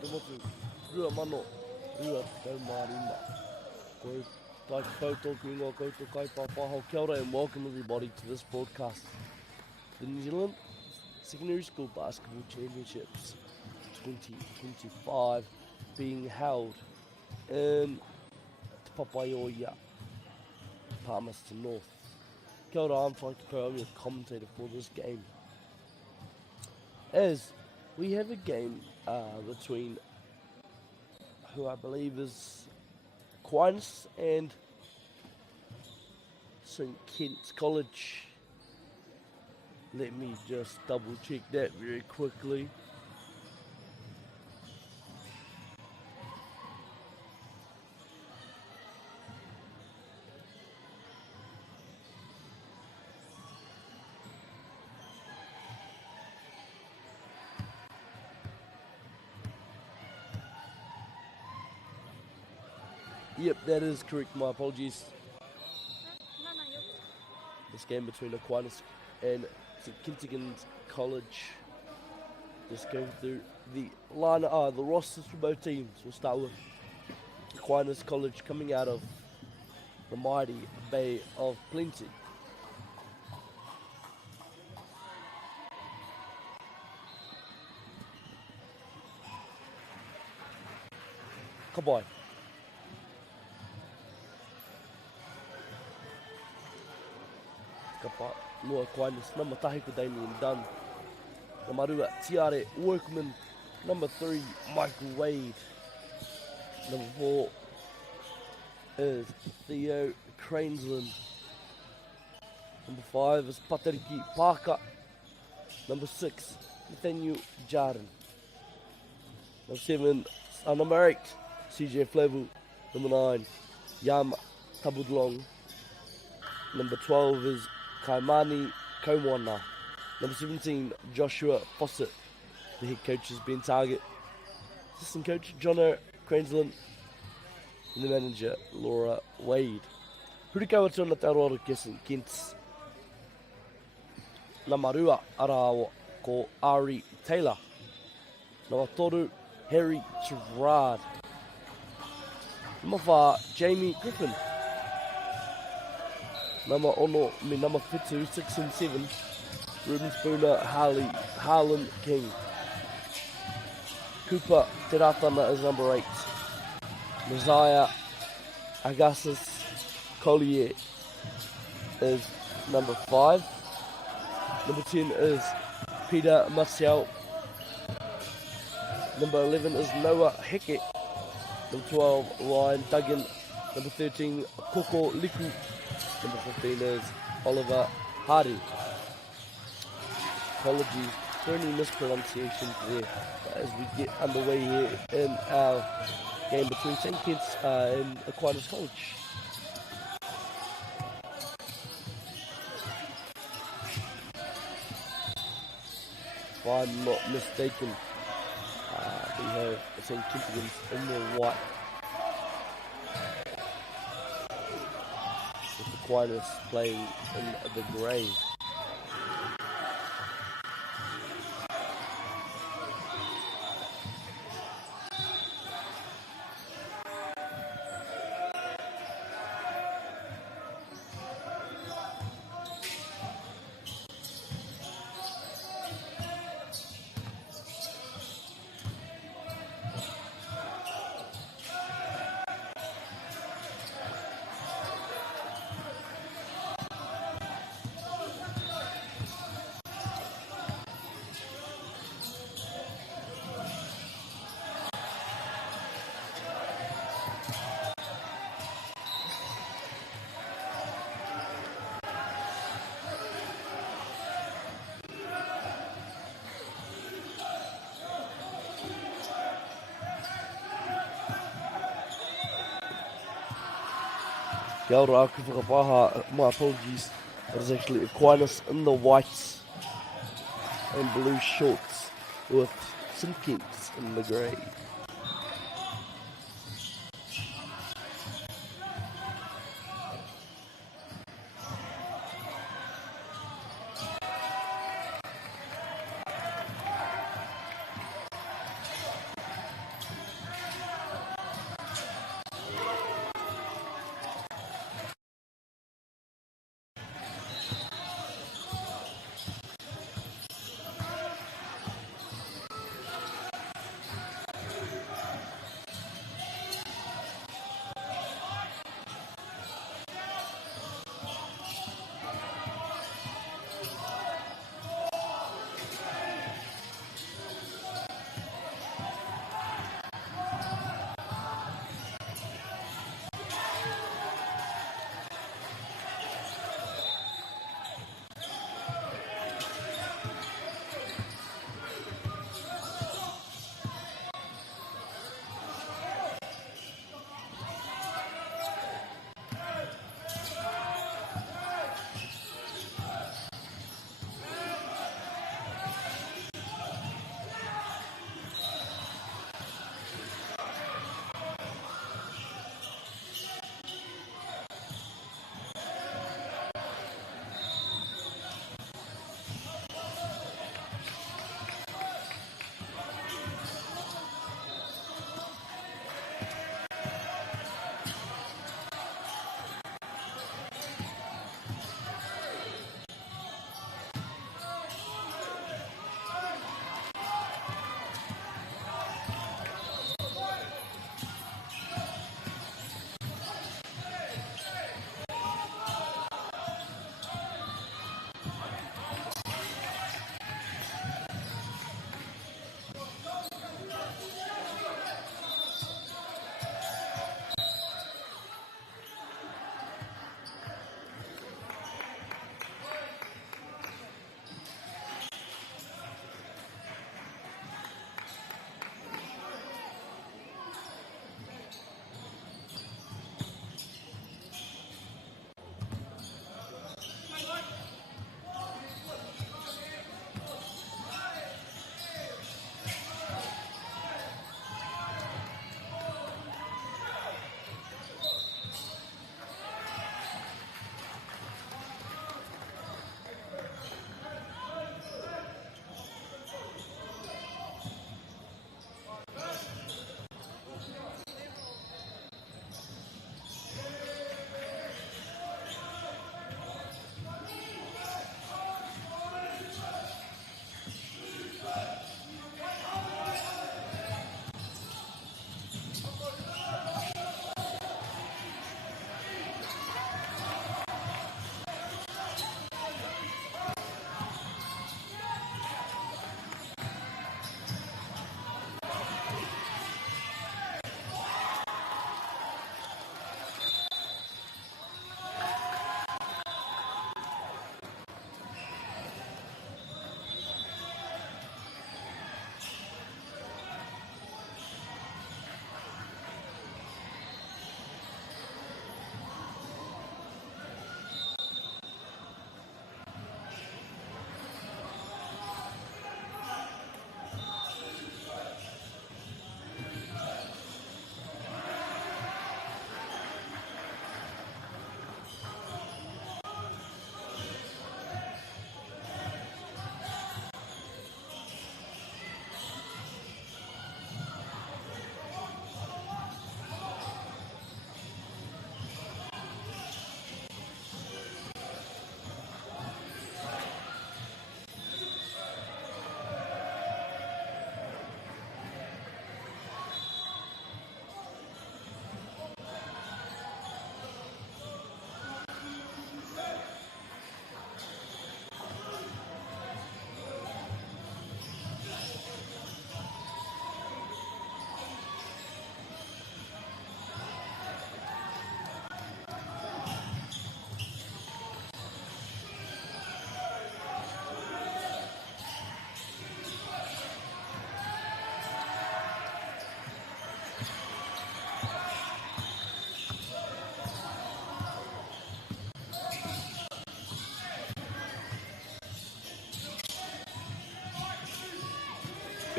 te motu rua mano, rua te kau mārima. Ko tai koutoku ingoa koutou kaipāpaho. Kia ora and welcome everybody to this broadcast. The New Zealand Secondary School Basketball Championships 2025 being held in Te Papaioia, Palmerston North. Kia ora, I'm Frankie Perry, I'm your commentator for this game. As we have a game between who I believe is Aquinas and St Kitts College. Let me just double check that very quickly. Yep, that is correct. My apologies. This game between Aquinas and St Kitts College. Just going through the the rosters for both teams. We'll start with Aquinas College coming out of the mighty Bay of Plenty. Kabai. Noa Aquinas, number tahi ko Damien Dunn. Number 2, Tiare Workman. Number 3, Michael Wade. Number 4 is Theo Cranesland. Number 5 is Pateriki Parker. Number 6, Nathaniel Jarden. Number 8, CJ Flavel. Number 9, Yam Tabudlong. Number 12 is Kaimani Komwana. Number 17, Joshua Fawcett. The head coach is Ben Target. Assistant coach, Jono Cranesland. And the manager, Laura Wade. Hurikawa tōna te aroara ke St Kitts. Namarua arawa ko Ari Taylor. Number 3, Harry Gerard. Number 4, Jamie Griffin. Number 52, 6 and 7, Ruben Spooner, Harlan King. Cooper Te Ratana is number 8. Messiah Augustus Collier is number 5. Number 10 is Peter Martial. Number 11 is Noah Heke. Number 12, Ryan Duggan. Number 13, Koko Liku. Number 15 is Oliver Hardy. Apologies for any mispronunciation there as we get underway here in our game between St Kitts and Aquinas College. If I'm not mistaken, we have St Kitts in the white. Aquinas playing in the grey. Kia ora, aku whakapaha, my apologies. It is actually Aquinas in the whites and blue shorts with St Kitts in the grey.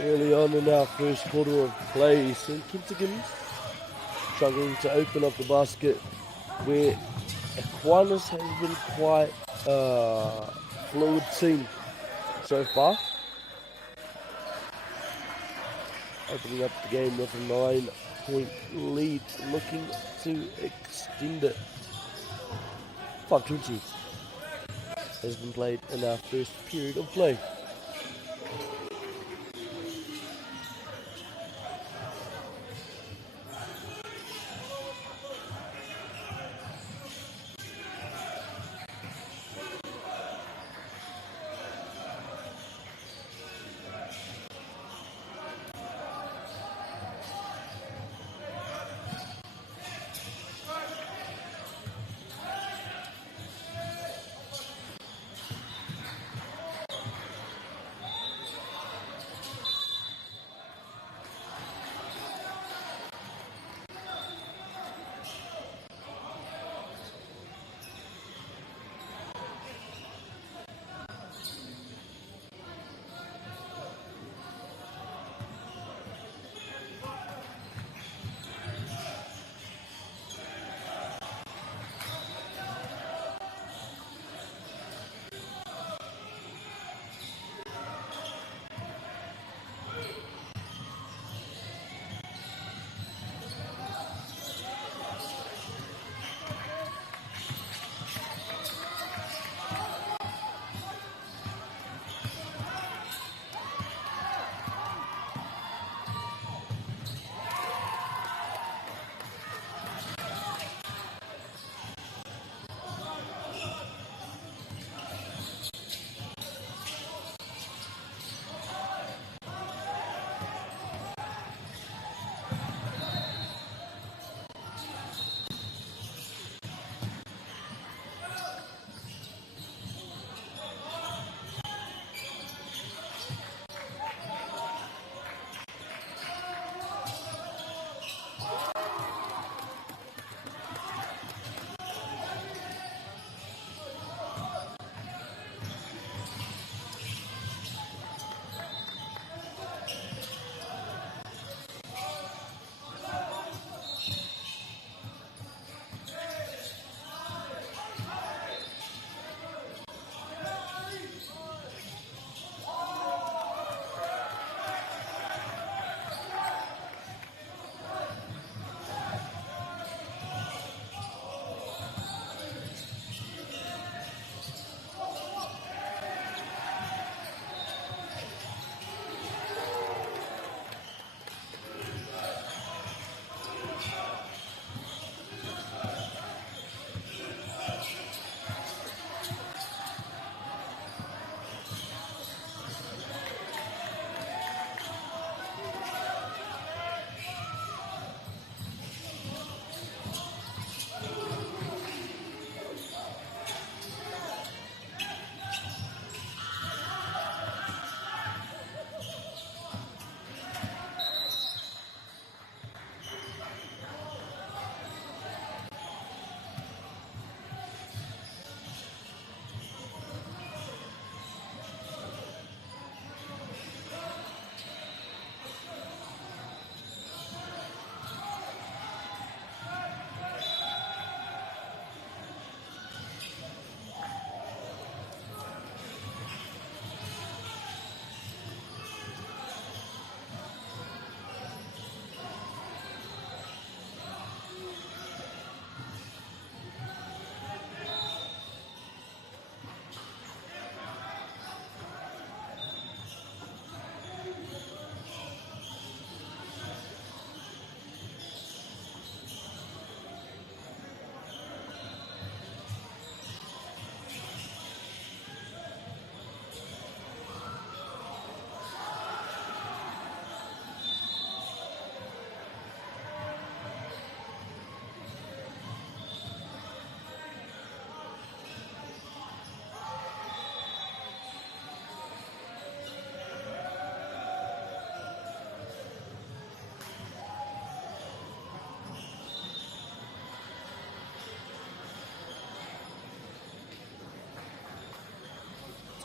Early on in our first quarter of play, St Kentigern's struggling to open up the basket, where Aquinas has been quite fluid team so far. Opening up the game with a 9-point lead, looking to extend it. 5:20 has been played in our first period of play.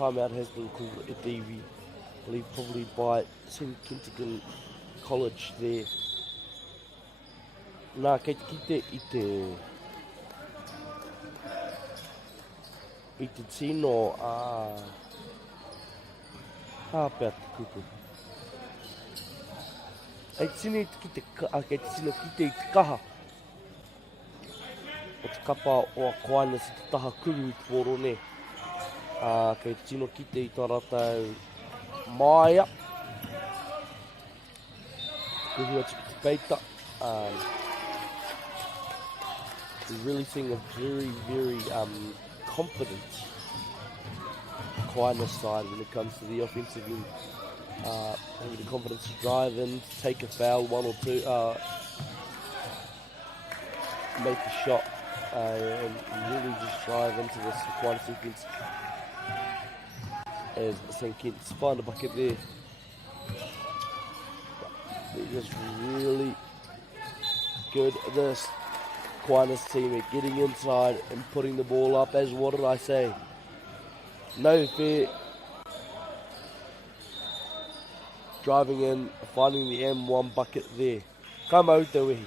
Timeout has been called at Davey. I believe probably by St Kentigern College there. Nā, kei te kite i te tino hāpea te kupu. Kei te tino kei te tino kite i te kaha. O te kapa o a Aquinas i te taha kuru i te porone. Kei te tino kite i tā rātou Māia. Kuhua tiki te peita. We're really seeing a very, very confident Aquinas side when it comes to the offensive end. Having the confidence to drive in, to take a foul, one or two, make a shot, and really just drive into this Aquinas defence. As St Kitts find a bucket there. They're just really good at this Aquinas team at getting inside and putting the ball up. As what did I say? No fair. Driving in, finding the M1 bucket there. Ka mau te wehi.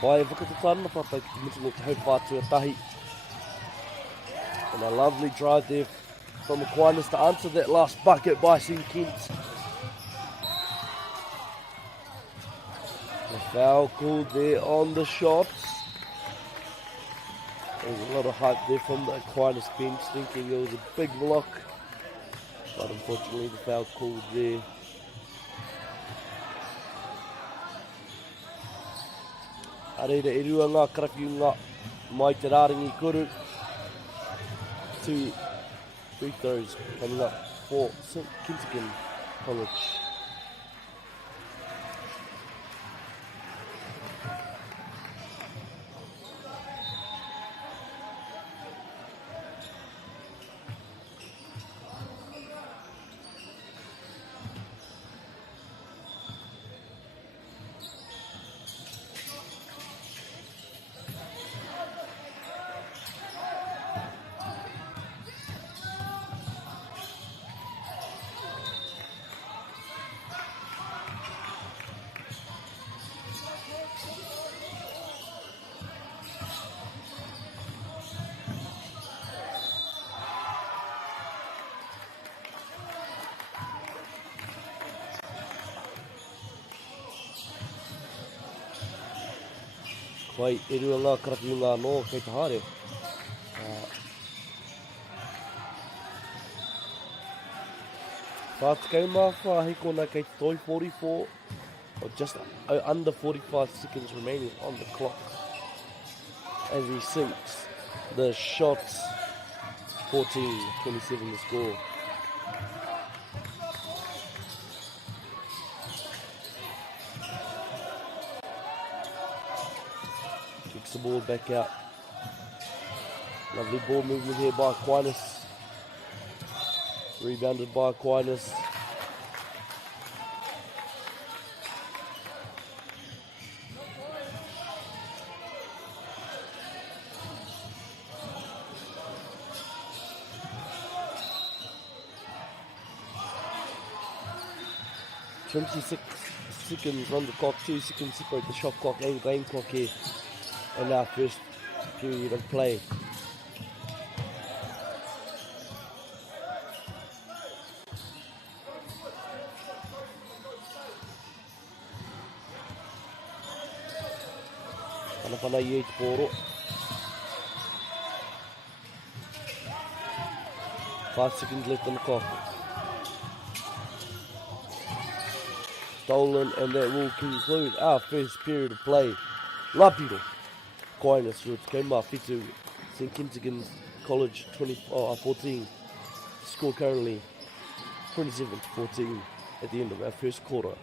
Wai whakatutana whapai ki te mutungo te haupātua tahi. And a lovely drive there from Aquinas to answer that last bucket by St Kitts. The foul called there on the shots. There's a lot of hype there from the Aquinas bench thinking it was a big block. But unfortunately the foul called there. Areira e rua ngā karakiunga mai te rāringi kuru. 2 free throws coming up for St Kentigern College. Wai, e rua ngā karaki ngā no kei te haere. Whātikau mā whahi kona kei te toi 44, or just under 45 seconds remaining on the clock. As he sinks the shots, 14-27 the score. Kicks the ball back out. Lovely ball movement here by Aquinas. Rebounded by Aquinas. "26 seconds on the clock, 2 seconds separate the shot clock and game clock here in our first period of play." Panapana i e te pōro. 5 seconds left on the clock. Stolen, and that will conclude our first period of play. Lapiro, Aquinas with Kaimā Whitu, St Kentigern College 14. Score currently 27-14 at the end of our first quarter.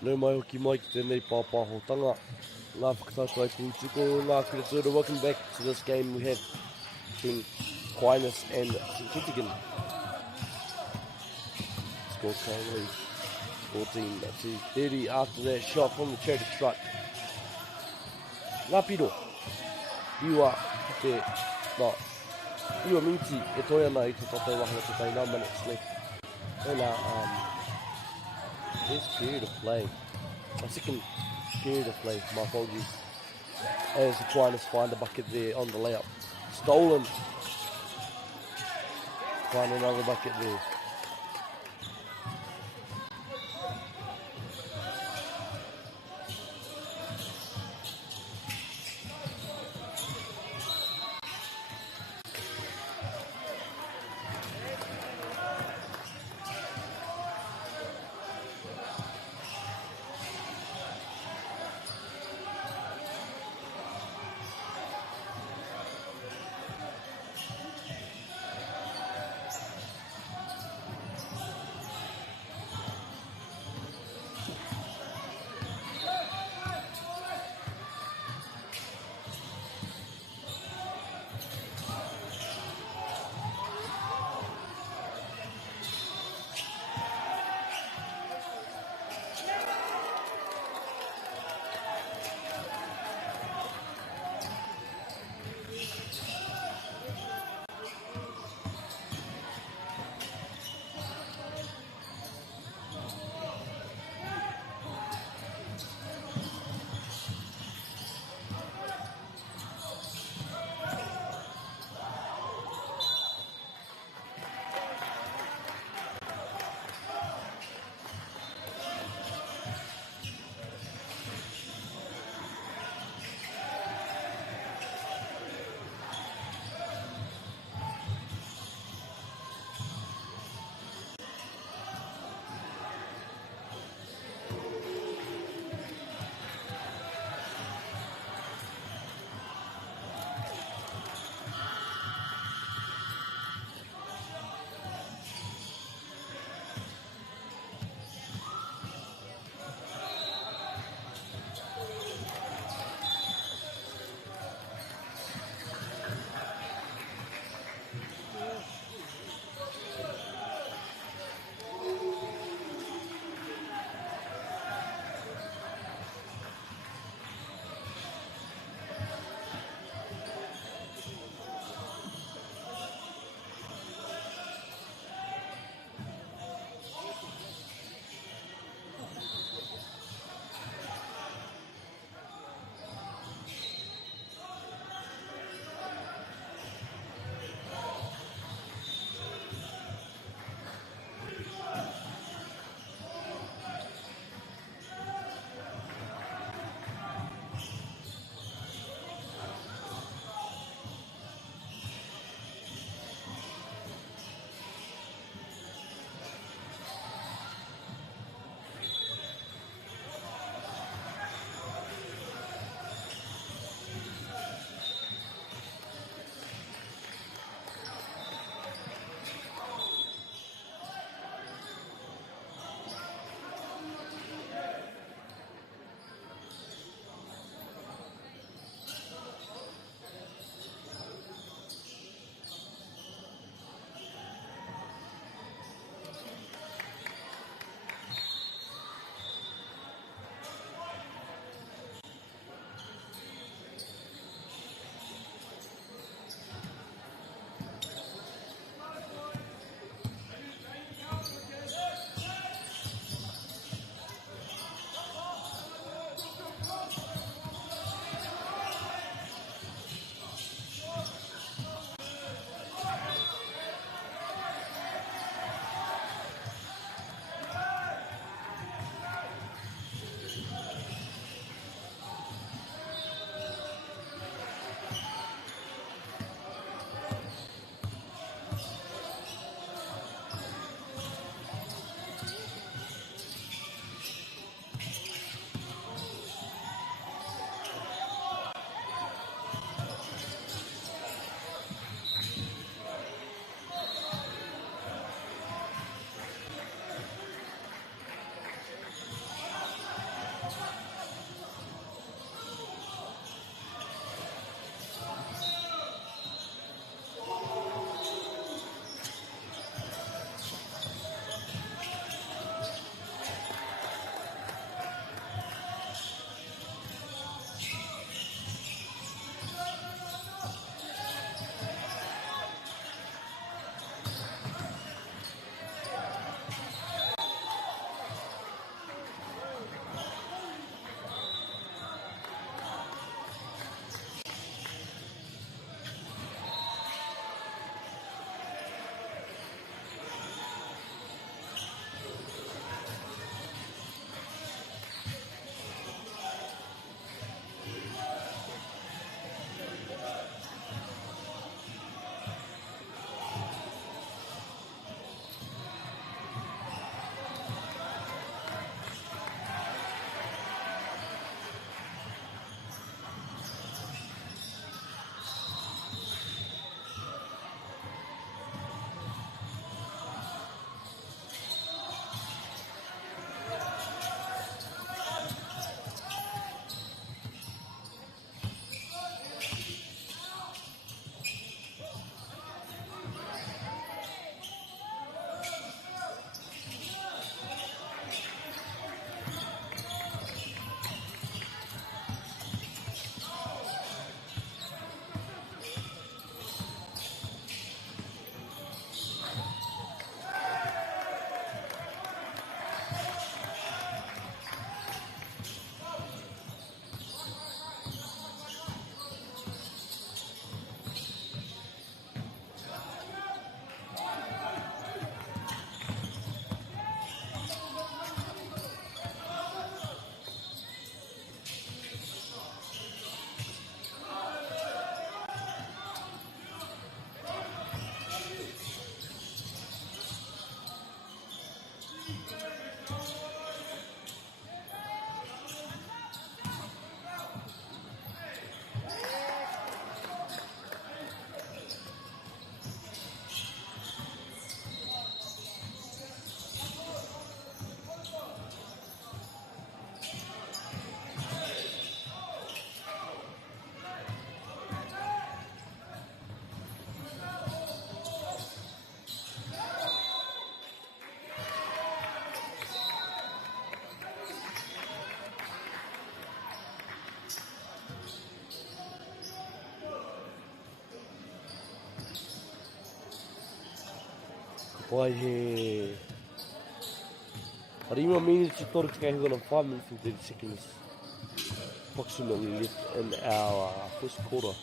Nau mai hoki mai ki tēnei pāpāhotanga. Ngā whakatautua i Pūtuko, ngā kuratura. Welcome back to this game we have between Aquinas and St Kentigern. Score currently 14 to 30 after that shot from the charity truck. Ngā piro, iwa ki te, no, iwa minti e toi ana i te tatai wahanga te tai 9 minutes left. First period of play. My second period of play, my apologies. As Aquinas find a bucket there on the layup. Stolen. Find another bucket there. Wai he. Rima minutes to Torque Hegel of 5 minutes and 30 seconds. Approximately left in our first quarter.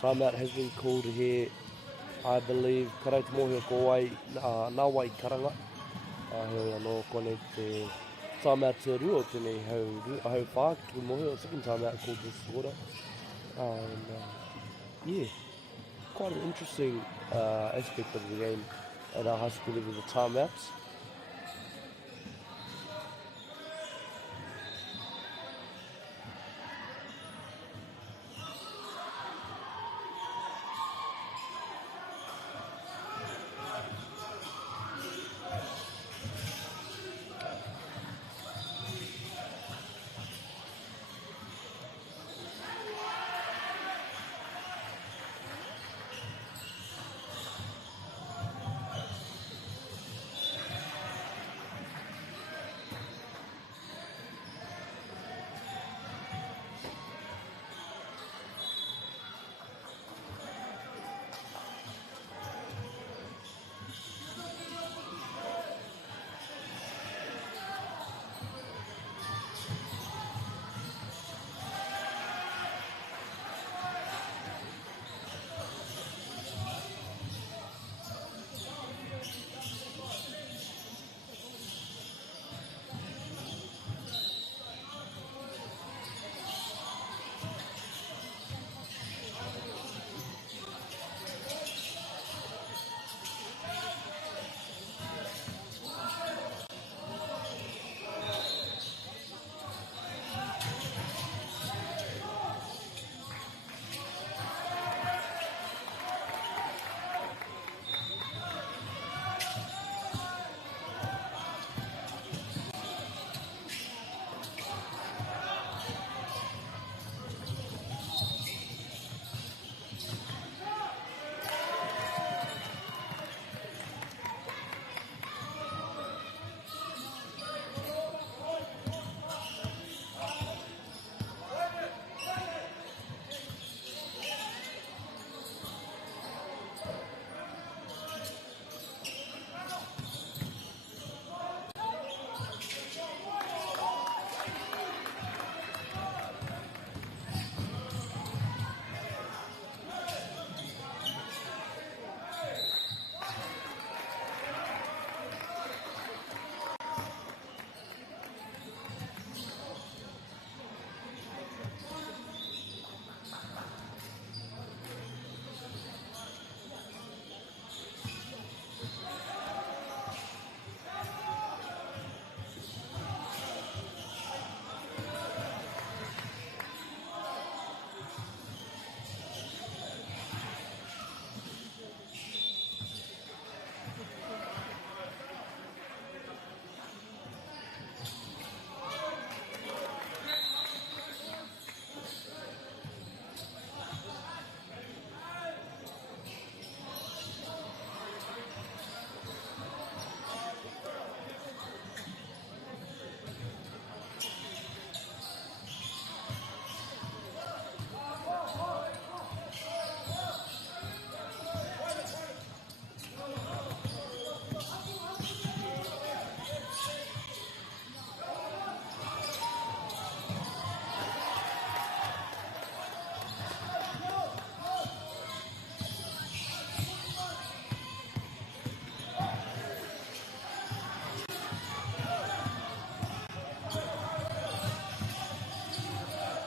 Timeout has been called here, I believe. Karai te mohi o ko wai, nā wai karanga. Heo anō kone te timeout te rua o tēnei hau whā, ki mohi o second timeout called this quarter. And yeah, quite an interesting aspect of the game at our high school level, the timeouts.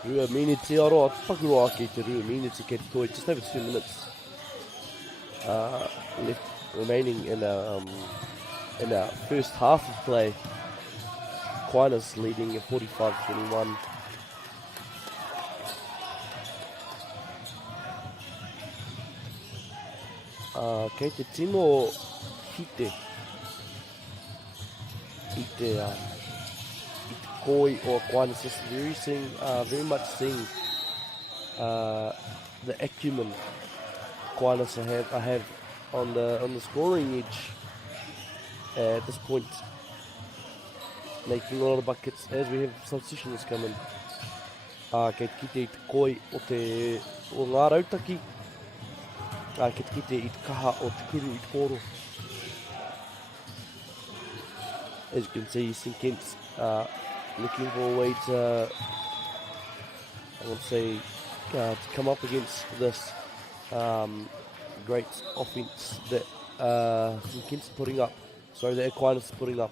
Rua miniti aroa, pakuroa ki te rua miniti ke te toi, just over 2 minutes left remaining in our first half of play. Aquinas leading at 45-21. Kei te tino hite i te koi o Aquinas, just very much seeing the acumen Aquinas I have on the scoring edge at this point, making a lot of buckets as we have substitutions coming. Kei te kite i te koi o ngā rautaki, kei te kite i te kaha o te kuru i te koro. As you can see, St Kent's looking for a way to, I would say, to come up against this great offence that St Kent's putting up. Sorry, that Aquinas is putting up.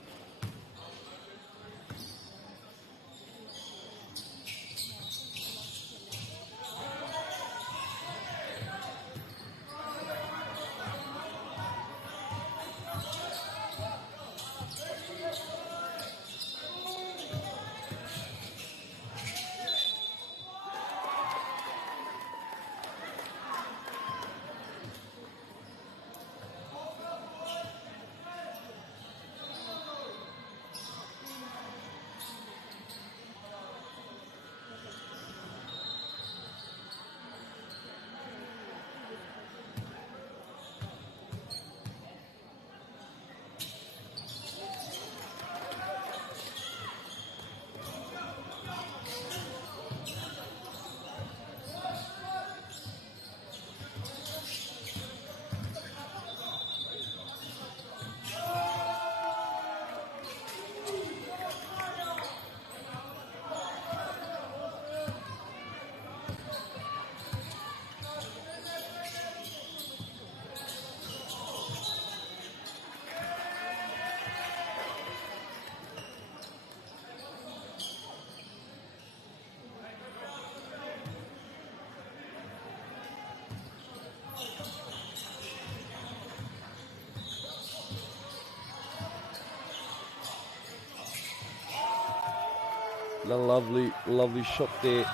Another lovely shot there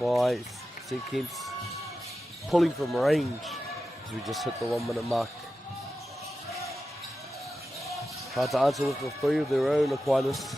by St Kent's, pulling from range as we just hit the 1 minute mark. Hard to answer with the three of their own, Aquinas.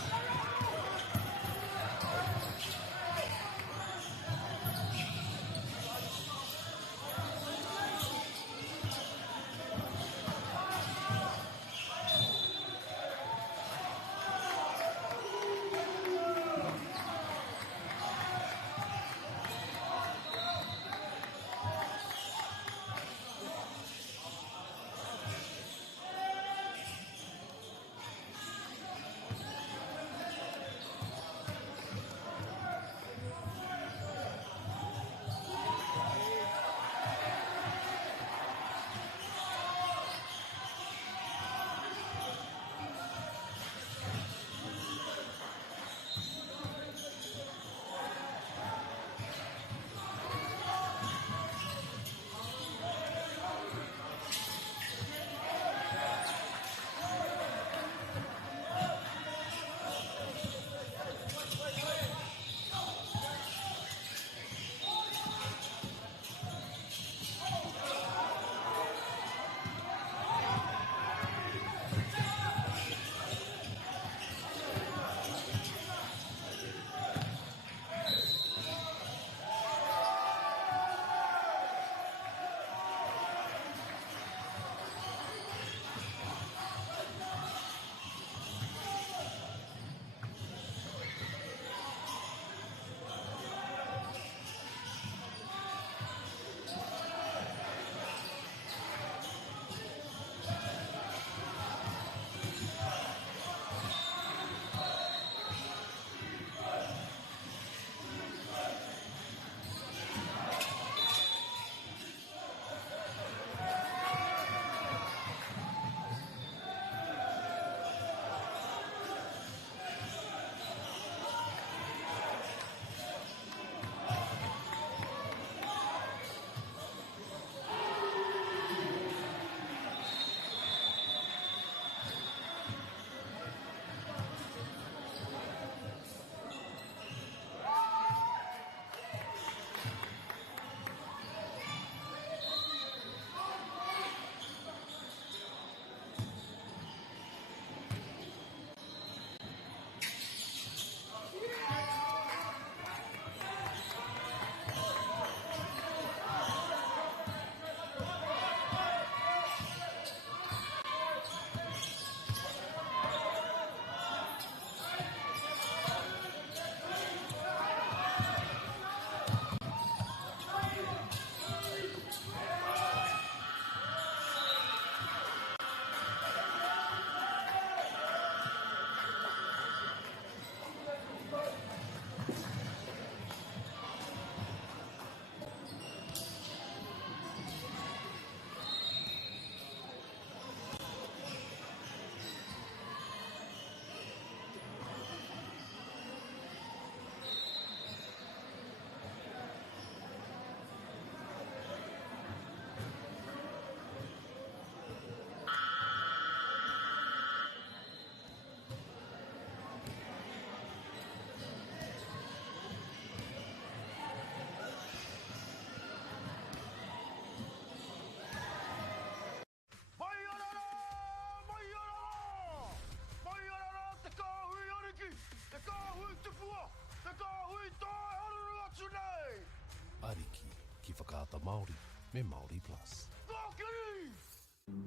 Me Māori Plus.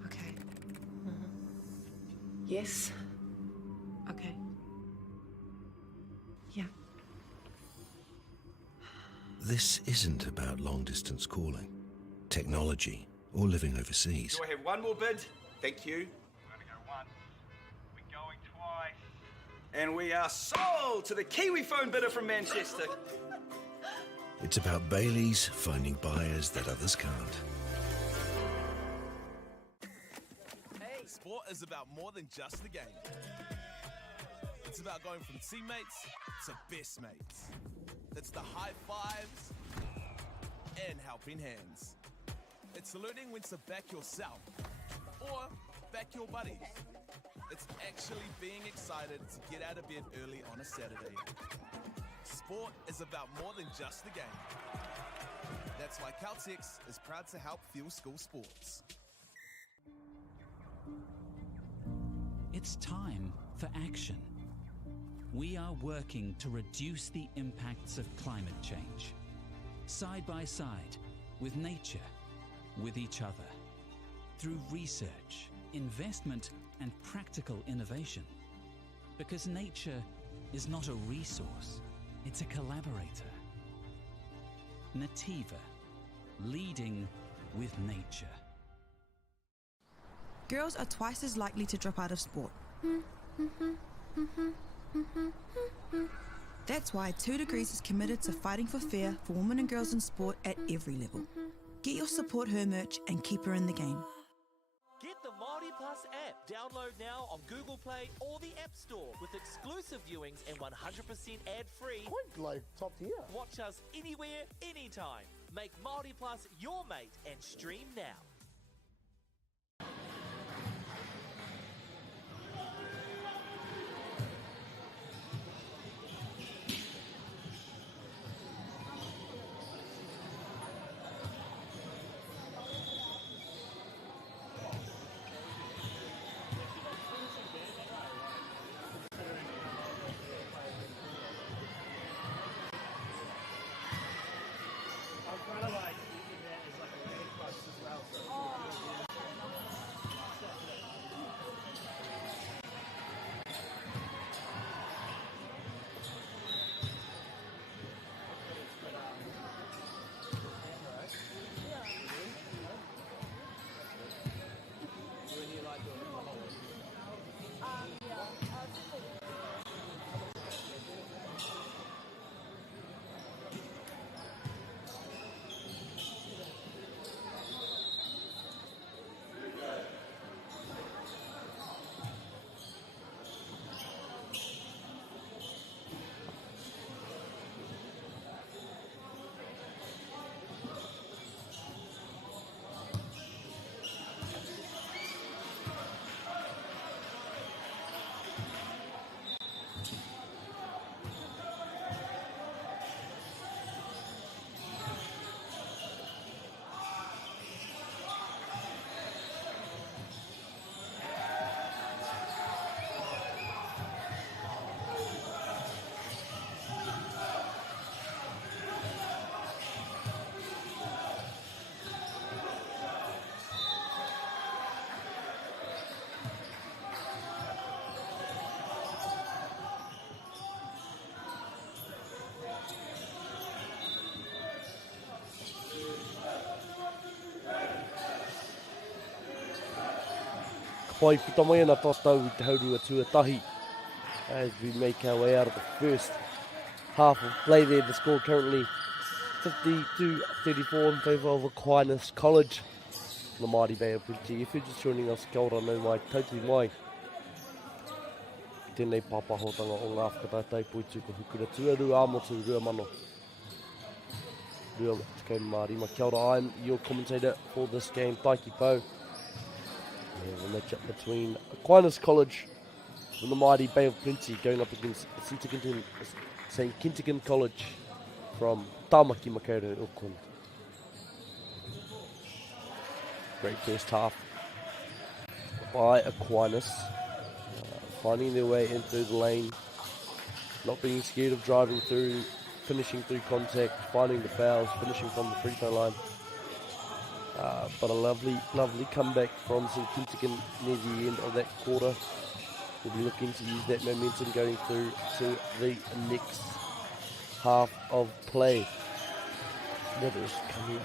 Okay. Yes. Okay. Yeah. This isn't about long-distance calling, technology, or living overseas. Do I have one more bid? Thank you. We're going to go once. We're going twice. And we are sold to the Kiwi phone bidder from Manchester. It's about Bailey's finding buyers that others can't. Sport is about more than just the game. It's about going from teammates to best mates. It's the high fives and helping hands. It's learning when to back yourself or back your buddies. It's actually being excited to get out of bed early on a Saturday. Sport is about more than just the game. That's why Caltex is proud to help fuel school sports. It's time for action. We are working to reduce the impacts of climate change, side by side, with nature, with each other, through research, investment, and practical innovation. Because nature is not a resource, it's a collaborator. Nativa, leading with nature. Girls are twice as likely to drop out of sport. That's why 2 Degrees is committed to fighting for fair for women and girls in sport at every level. Get your Support Her merch and keep her in the game. Get the Māori Plus app. Download now on Google Play or the App Store with exclusive viewings and 100% ad-free. Quite like top tier. Watch us anywhere, anytime. Make Māori Plus your mate and stream now. Pai puta mai ana tātou I te haurua tuatahi as we make our way out of the first half of play there. The score currently 52-34 in favour of Aquinas College. The Māori Bay of Printi. If you're just joining us, kia ora nau mai, tautui mai. Tēnei pāpahotanga o ngā whakatātai poituka hukura tuaru āmotu rua mano. Rua tikau mārima. Kia ora, I'm your commentator for this game, Taiki Pau. The matchup between Aquinas College and the mighty Bay of Plenty going up against St. Kentigern College from Tāmaki Makaurau, Auckland. Great first half by Aquinas, finding their way in through the lane, not being scared of driving through, finishing through contact, finding the fouls, finishing from the free throw line. But a lovely comeback from St Kentigern near the end of that quarter. We'll be looking to use that momentum going through to the next half of play. Weather's coming.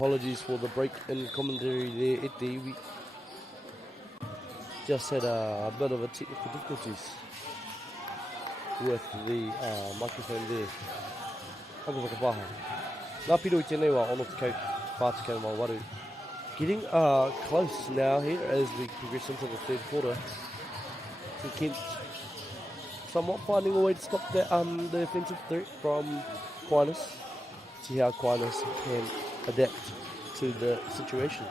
apologies for the break in commentary there, Eti. We just had a bit of a technical difficulties with the microphone there. Ako whakapaha. Ngā piro I tēnei wā ono te kau whātikau mā waru. Getting close now here as we progress into the third quarter. And Kent somewhat finding a way to stop the offensive threat from Aquinas. See how Aquinas can adapt to the situation.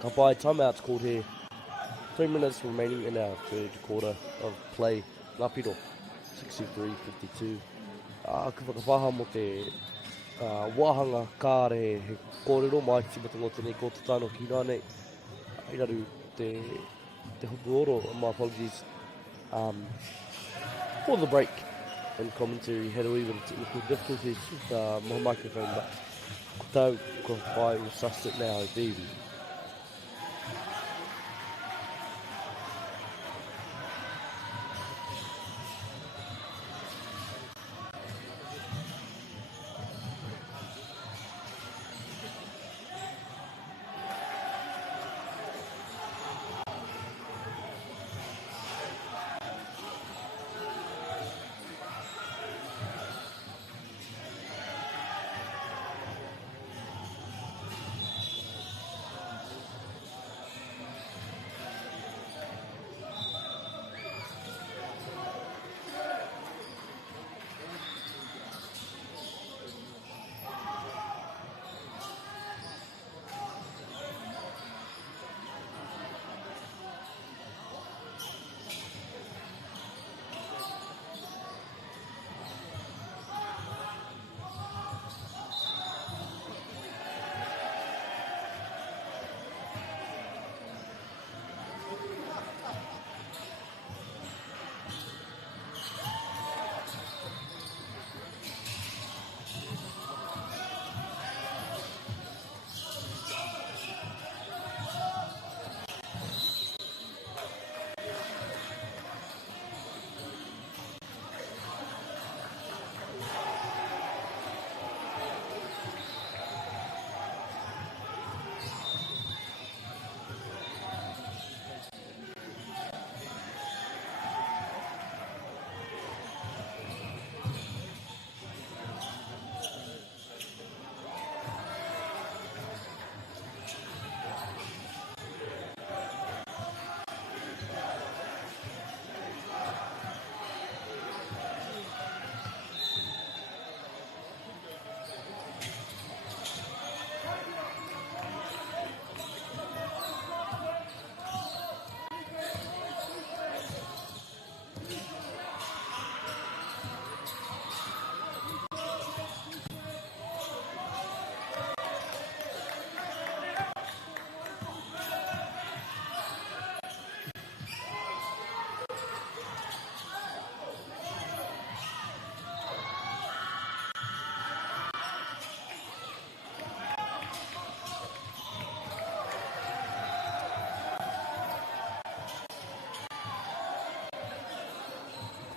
Ka pai timeouts called here. 3 minutes remaining in our third quarter of play. Ngā piro, 63-52. Ka whakapaha mo te wahanga kāre he kōrero mai ki timatango tēnei ko te tāno ki rānei. I raru te hopu oro, my apologies for the break in commentary. Had a wee bit of technical difficulties with my microphone, but ko tau ko pai we've sussed it now, Davey.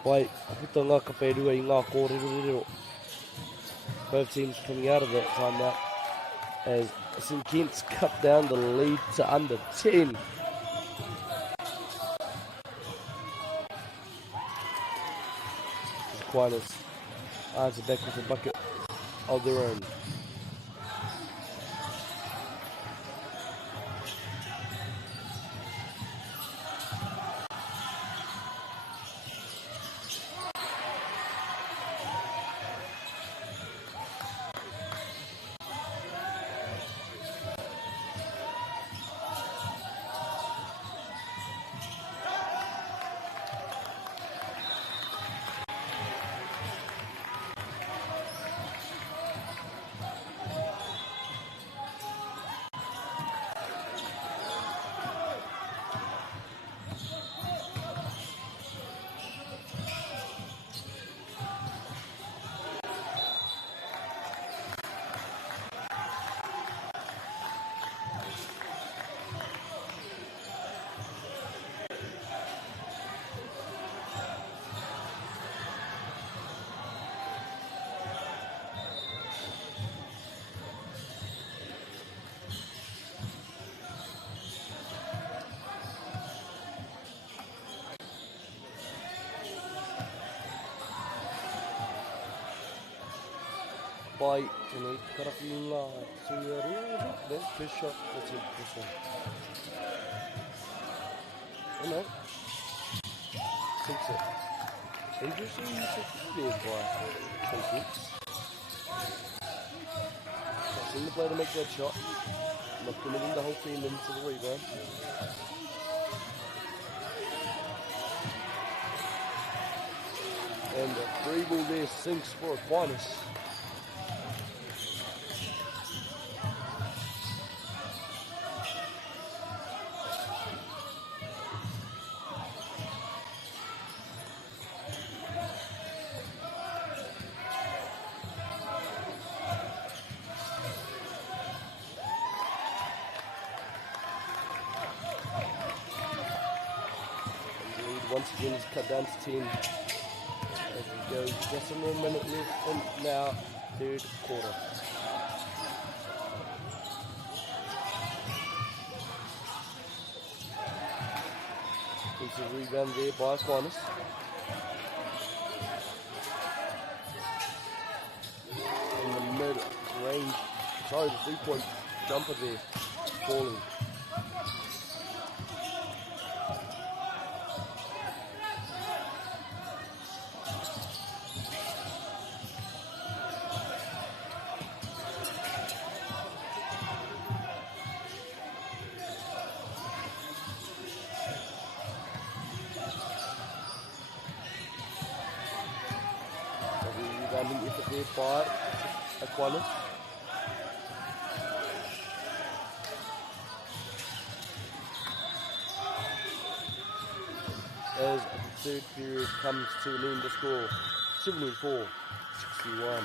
Pai, aputa ngā kapērua I ngā kōrero. Both teams coming out of that timeout as St Kent's cut down the lead to under 10. Aquinas answer back with a bucket of their own. Pai, tēnei karapi ngā tuia reo, then first shot, that's it, this one. Oh no. Takes it. Interesting, there by St Kitts. Seen the player to make that shot. Not committing the whole team into the rebound. And the free ball there sinks for Aquinas. Once again, it's cut down to 10 as we go just under a minute left and now third quarter. It's a rebound there by Aquinas. In the mid-range, sorry, the three-point jumper there, falling. Rebounding effort there by Aquinas. As the third period comes to an end, the score 74-61.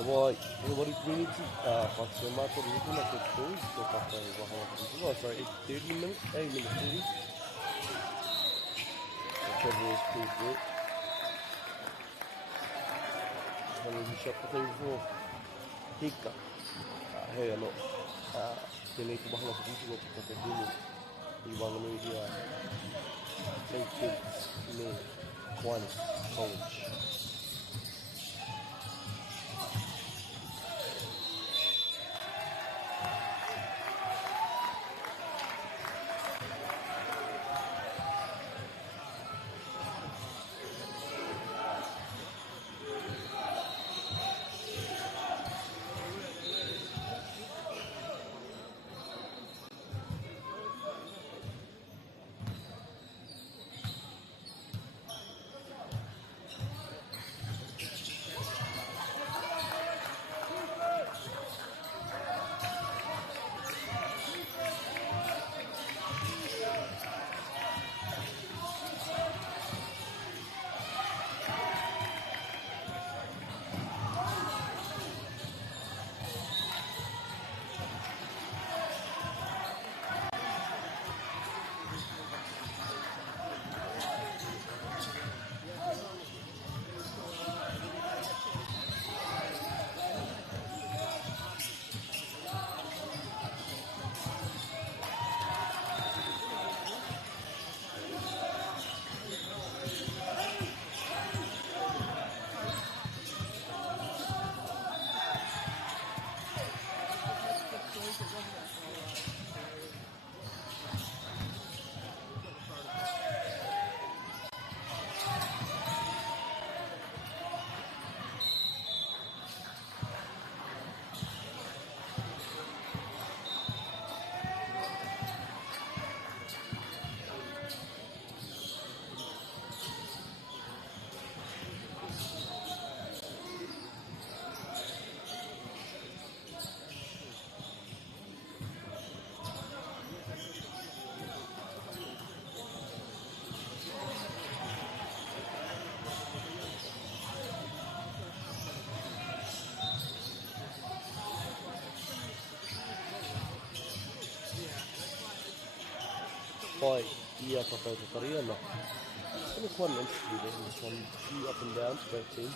Why? What do we need to? Fuck, so my God, we're going to have to close the fuck out of oh, sorry, it's 30 minutes? 8 minutes, 30. The travel is pretty good. How many shot the thing before? Hika. Hey, ano. Tinay ko bakla sa dito at kapatid Iwan mo yung St. Kitts ni Kiwanis College. Poi, yeah, Papa Tariana. I'm quite interested in this one. A few up and downs, great team.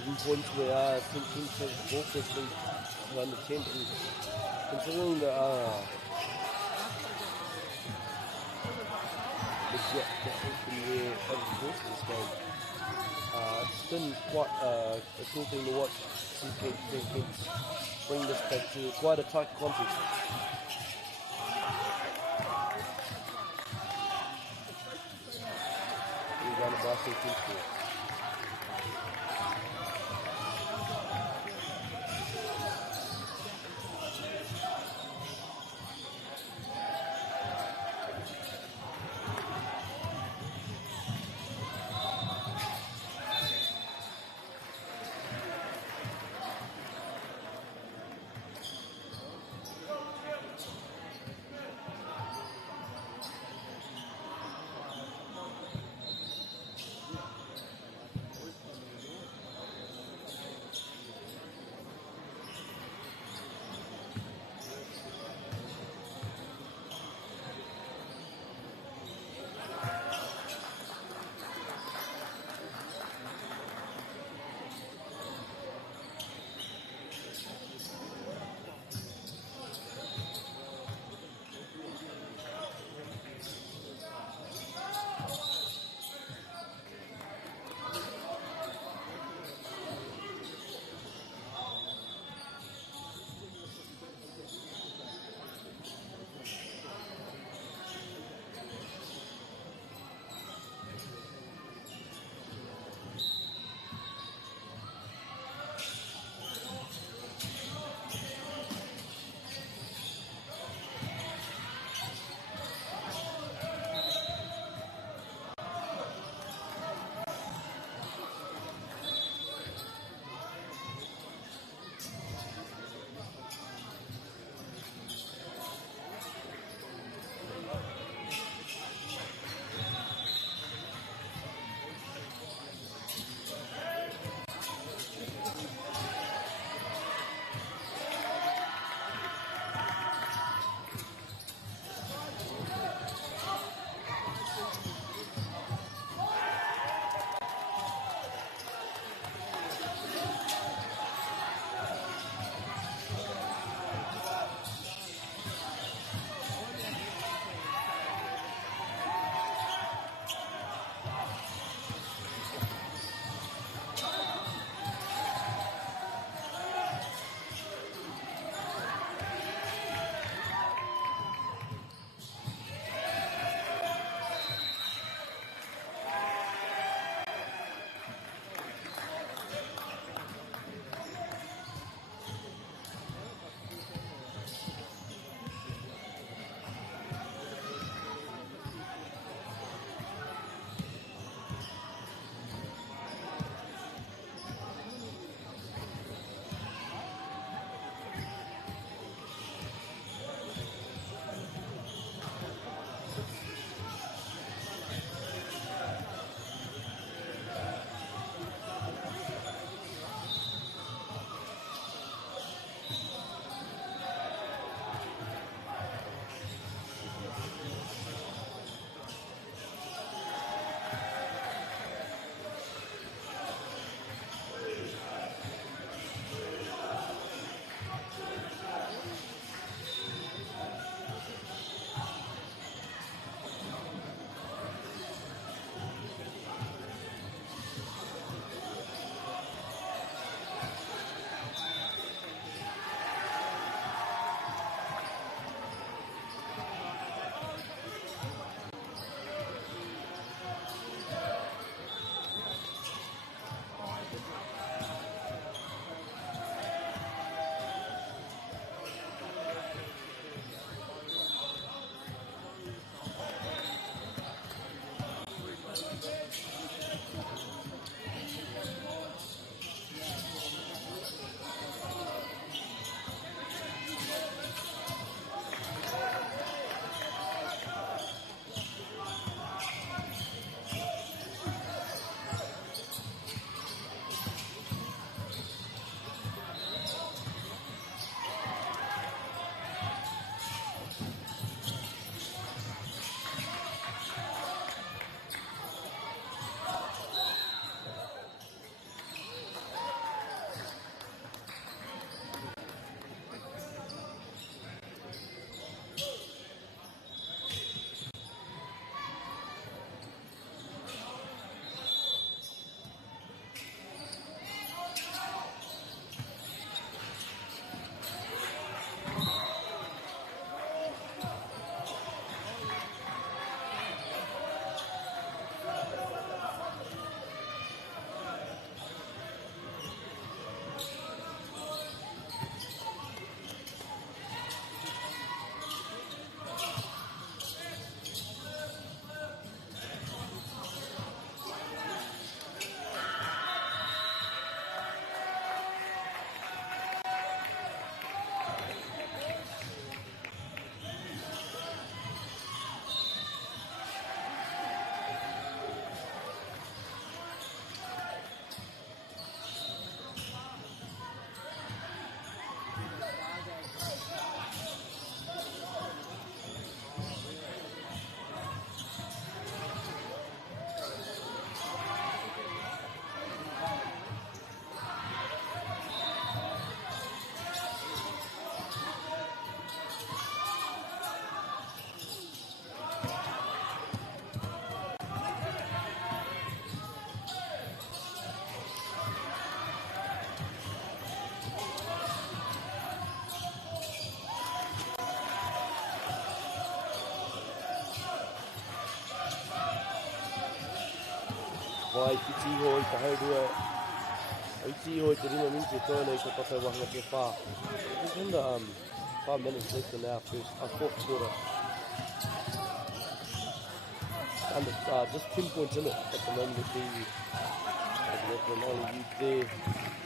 Even points where thinking to both has been around the 10, and considering the gap that has been there over the course of this game, it's been quite a cool thing to watch. Bring this back to quite a tight contest. We're down to Barcelona team score. mai ki ti hoi ka hairua. Ai ti hoi te rima minti tōna I ko tatai wahanga te whā. Just under 5 minutes left in our fourth quarter. Under, just 10 points in it at the moment with Kiwi. And only you there.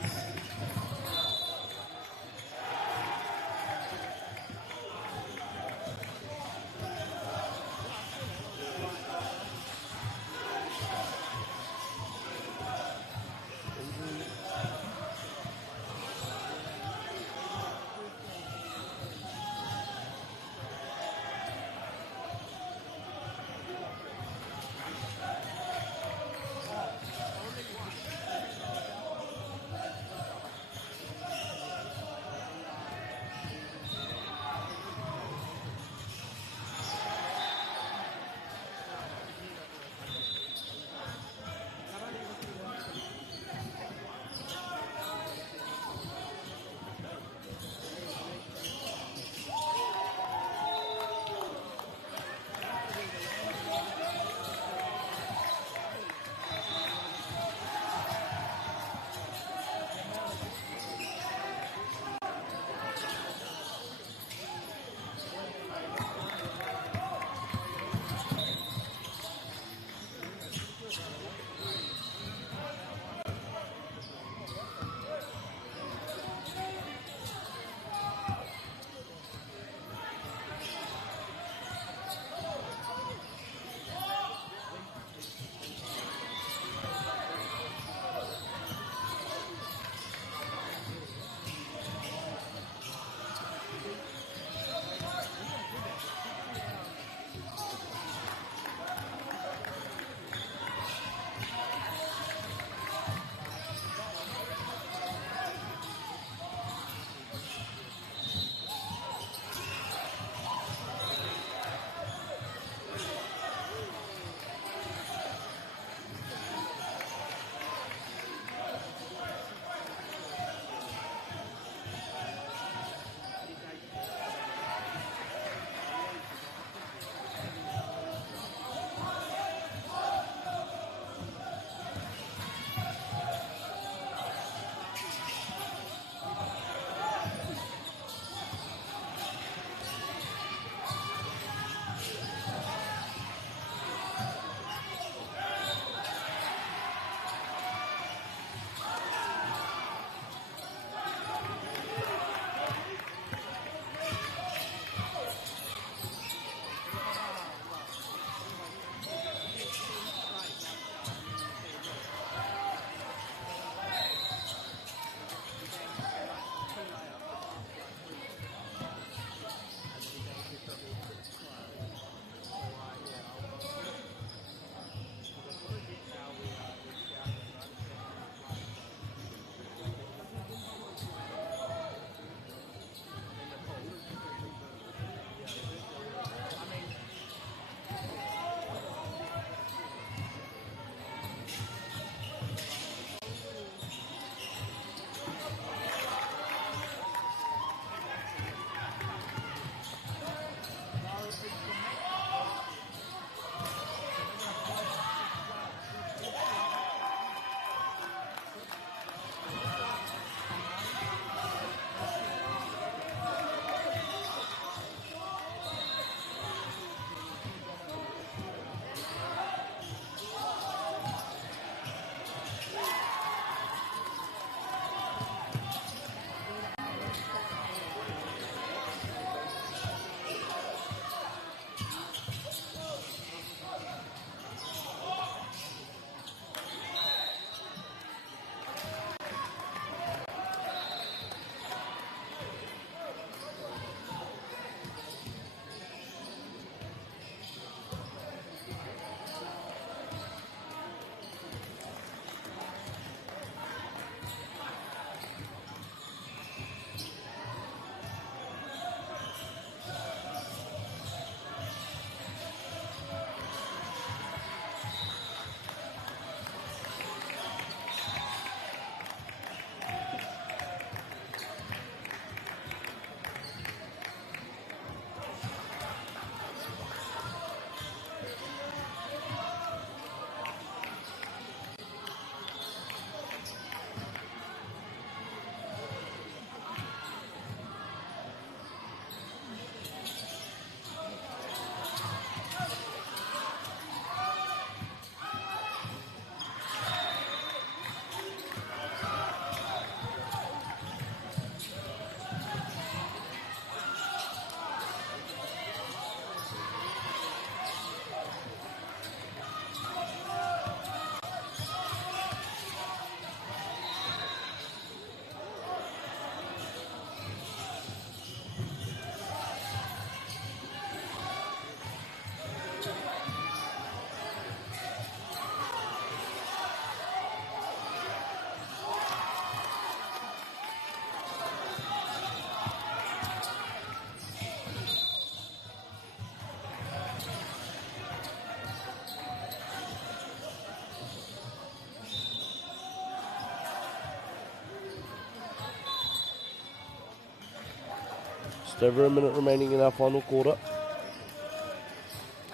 Just over a minute remaining in our final quarter.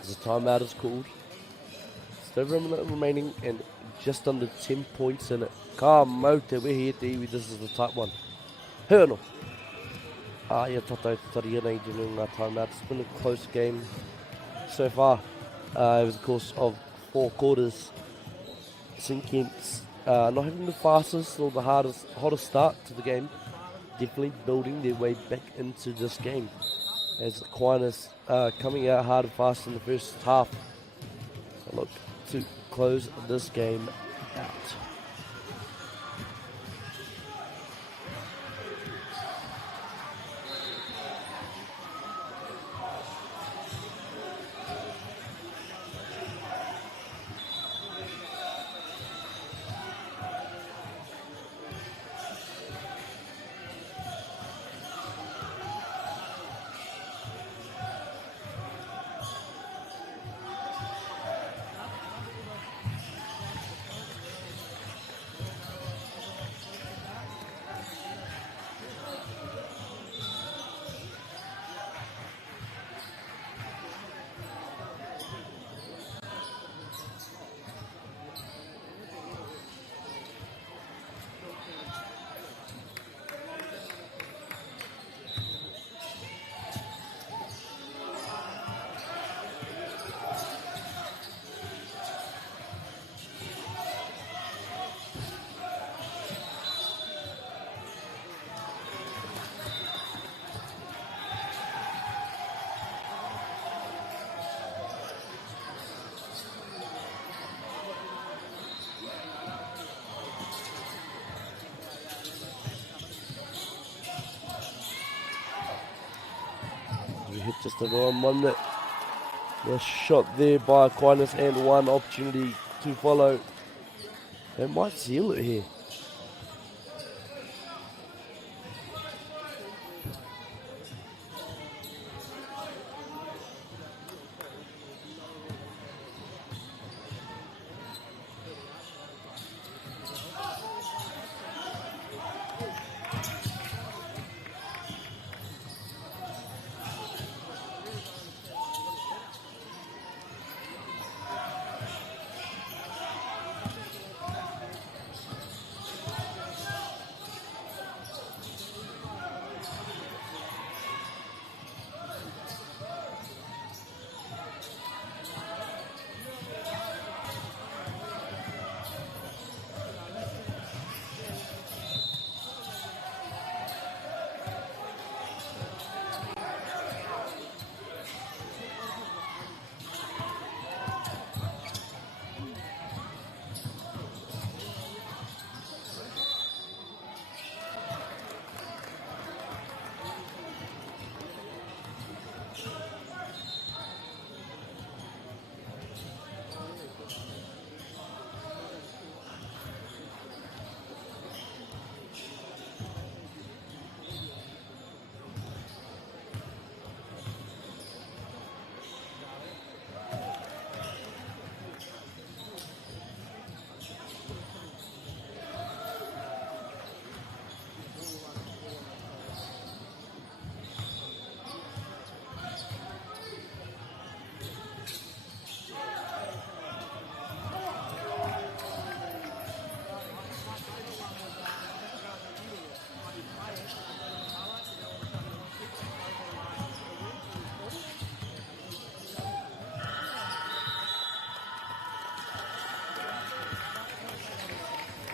As a timeout is called. Just over a minute remaining and just under 10 points in it. Ka mau te wehe te iwi, this is the tight one. Hea no. Ia tatou te tari ana I during our timeout. It's been a close game so far. It was a course of 4 quarters. St Kent's not having the fastest or the hottest start to the game. Definitely building their way back into this game. As Aquinas coming out hard and fast in the first half. So look to close this game out. We hit just around 1 minute. The shot there by Aquinas and one opportunity to follow. They might seal it here.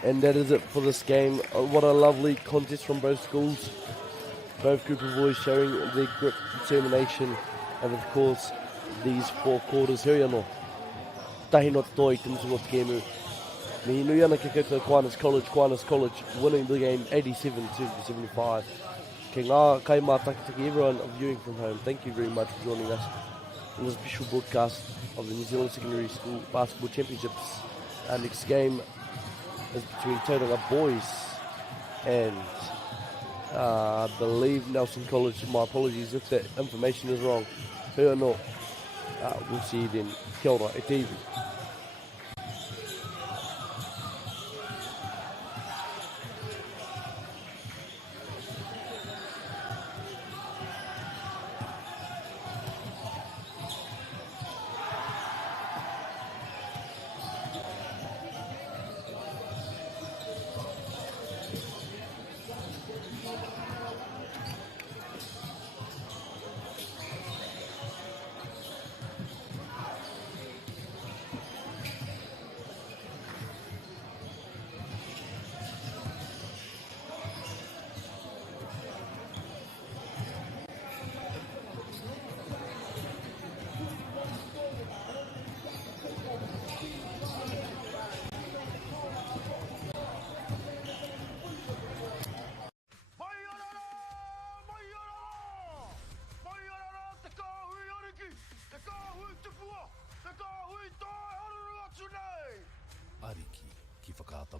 And that is it for this game. What a lovely contest from both schools. Both group of boys showing their grit, determination, and of course, these 4 quarters. Hei anō. Tahi no te toi, te musu o te kēmu. Me nui ana ke koutou Aquinas College, winning the game 87-75. Ke ngā kai mā takitaki, everyone viewing from home, thank you very much for joining us in this special broadcast of the New Zealand Secondary School Basketball Championships. Our next game is between Tauranga Boys and I believe Nelson College. My apologies if that information is wrong. Hea anō. We'll see you then. Kia ora, e te iwi.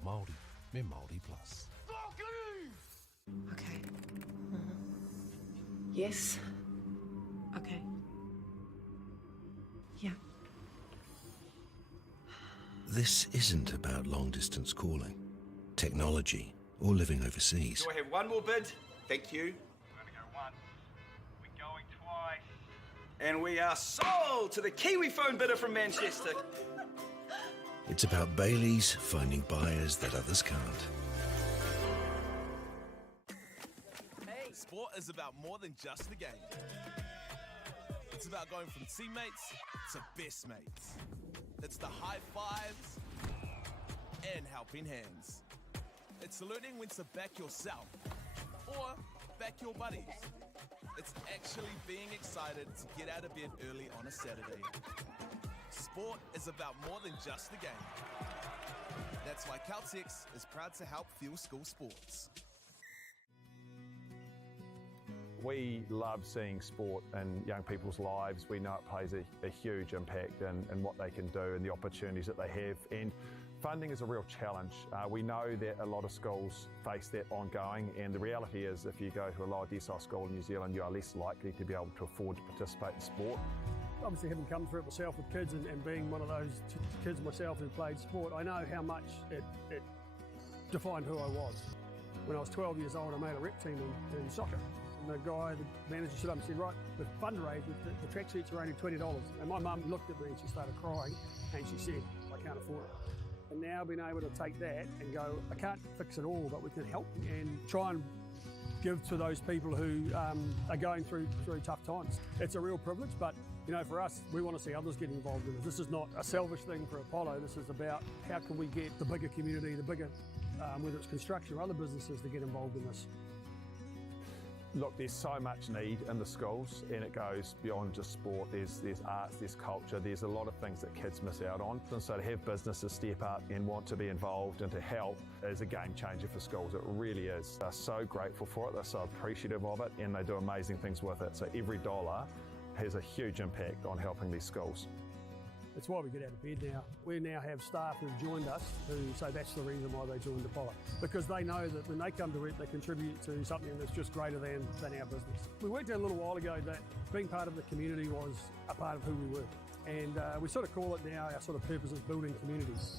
Māori, me Māori Plus. Okay. Yes. Okay. Yeah. This isn't about long-distance calling, technology, or living overseas. Do I have one more bid? Thank you. We're going to go once. We're going twice. And we are sold to the Kiwi phone bidder from Manchester. It's about Bailey's finding buyers that others can't. Sport is about more than just a game. It's about going from teammates to best mates. It's the high fives and helping hands. It's learning when to back yourself or back your buddies. It's actually being excited to get out of bed early on a Saturday. Sport is about more than just a game. That's why Caltex is proud to help fuel school sports. We love seeing sport in young people's lives. We know it plays a huge impact in what they can do and the opportunities that they have. And funding is a real challenge. We know that a lot of schools face that ongoing, and the reality is if you go to a lower decile school in New Zealand, you are less likely to be able to afford to participate in sport. Obviously, having come through it myself with kids and being one of those kids myself who played sport, I know how much it defined who I was. When I was 12 years old, I made a rep team in soccer. And the guy, the manager, stood up and said, right, with fundraising, the tracksuits are only $20. And my mum looked at me and she started crying and she said, I can't afford it. And now being able to take that and go, I can't fix it all, but we can help and try and give to those people who are going through tough times. It's a real privilege, but you know, for us, we want to see others get involved in it. This is not a selfish thing for Apollo. This is about how can we get the bigger community, the bigger, whether it's construction or other businesses, to get involved in this. Look, there's so much need in the schools, and it goes beyond just sport. There's arts, there's culture, there's a lot of things that kids miss out on. And so to have businesses step up and want to be involved and to help is a game changer for schools. It really is. They're so grateful for it, they're so appreciative of it, and they do amazing things with it. So every dollar has a huge impact on helping these schools. That's why we get out of bed now. We now have staff who've joined us who say that's the reason why they joined Apollo. Because they know that when they come to it, they contribute to something that's just greater than our business. We worked out a little while ago that being part of the community was a part of who we were. And we sort of call it now, our sort of purpose is building communities.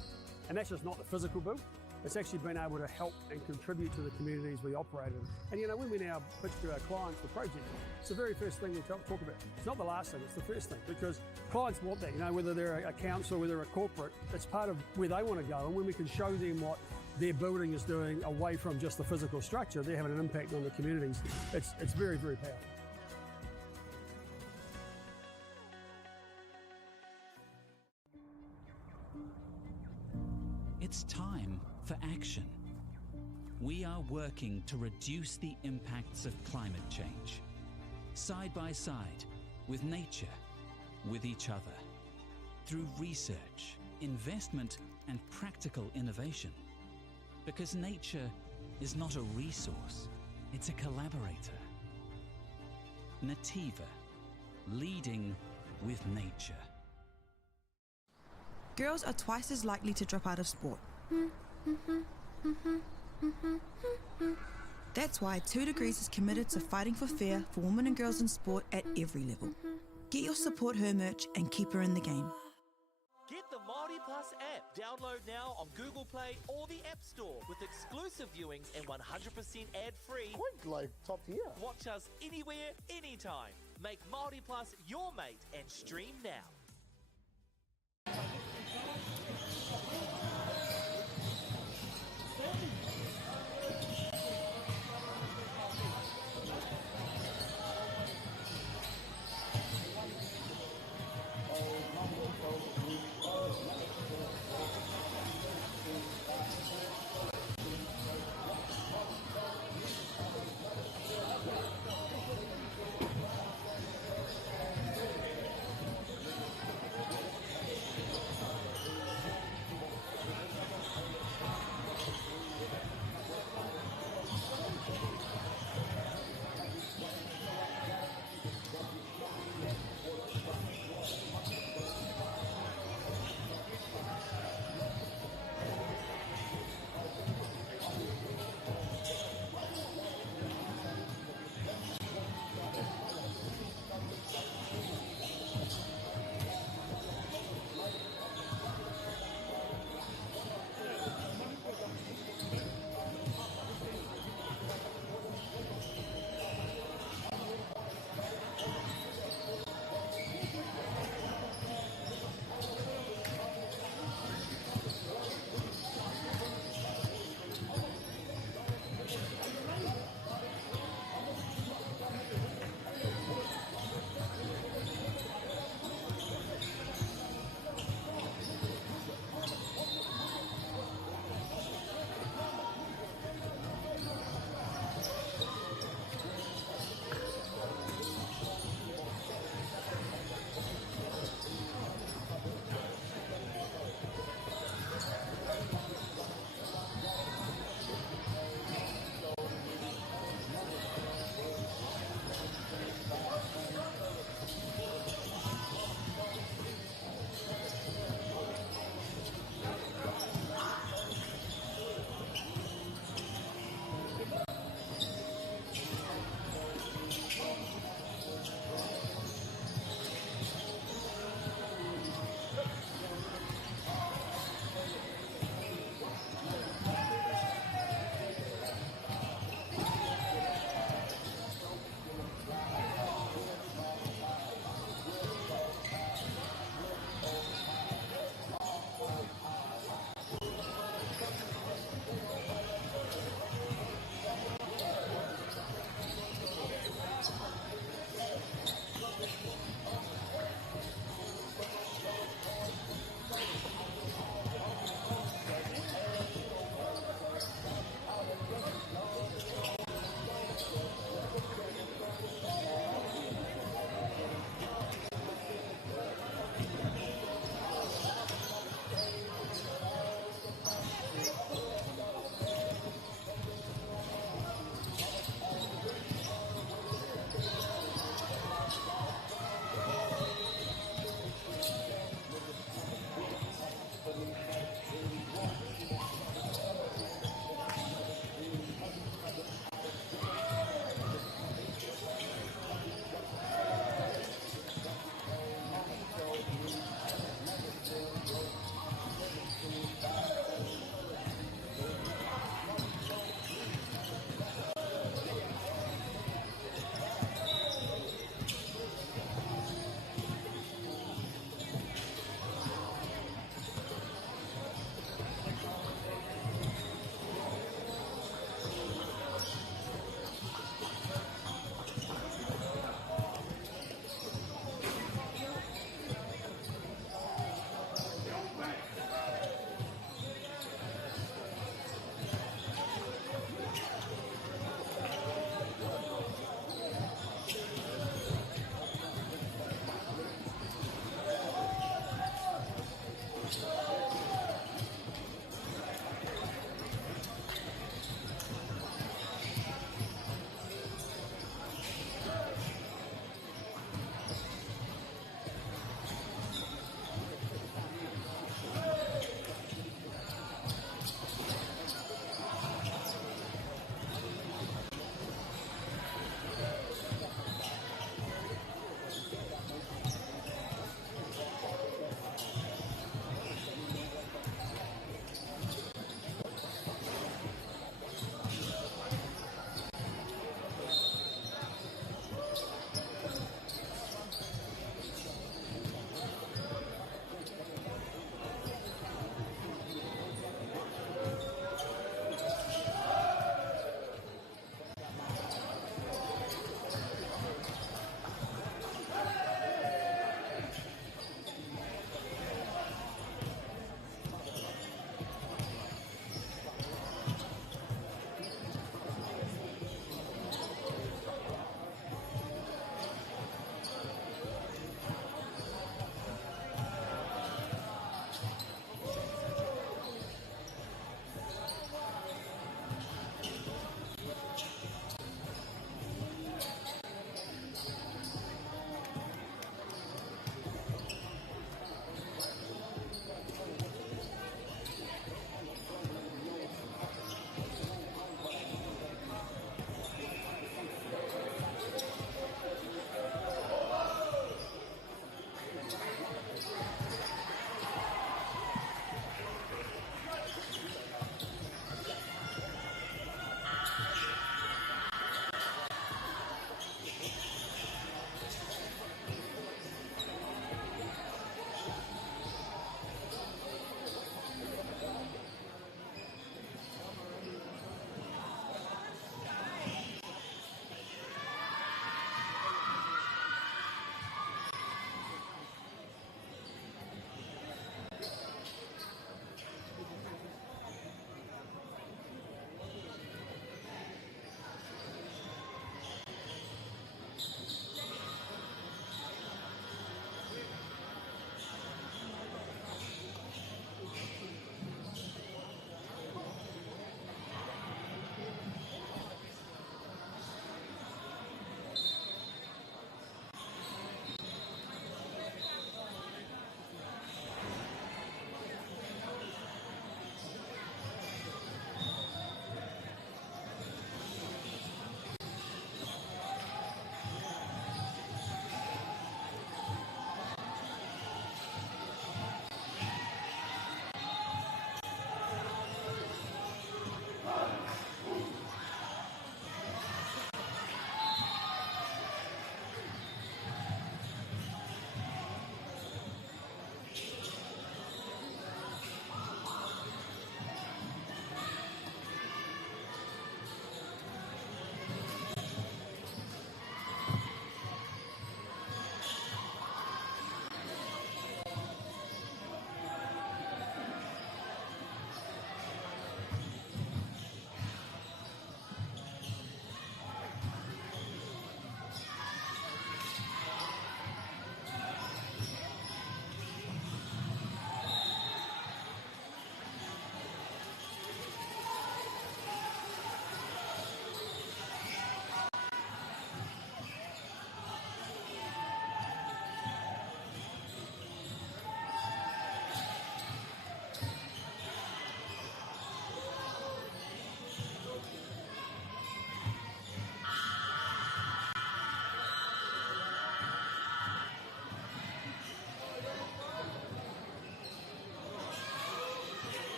And that's just not the physical build. It's actually been able to help and contribute to the communities we operate in. And you know, when we now pitch to our clients the project, it's the very first thing we talk about. It's not the last thing, it's the first thing, because clients want that, you know, whether they're a council, whether they're a corporate, it's part of where they want to go. And when we can show them what their building is doing away from just the physical structure, they're having an impact on the communities. It's very, very powerful. It's time for action. We are working to reduce the impacts of climate change, side by side, with nature, with each other, through research, investment, and practical innovation. Because nature is not a resource, it's a collaborator. Nativa, leading with nature. Girls are twice as likely to drop out of sport. That's why 2 Degrees is committed to fighting for fair for women and girls in sport at every level. Get your Support Her merch and keep her in the game. Get the Māori Plus app. Download now on Google Play or the App Store with exclusive viewings and 100% ad-free. Quite like top tier. Watch us anywhere, anytime. Make Māori Plus your mate and stream now.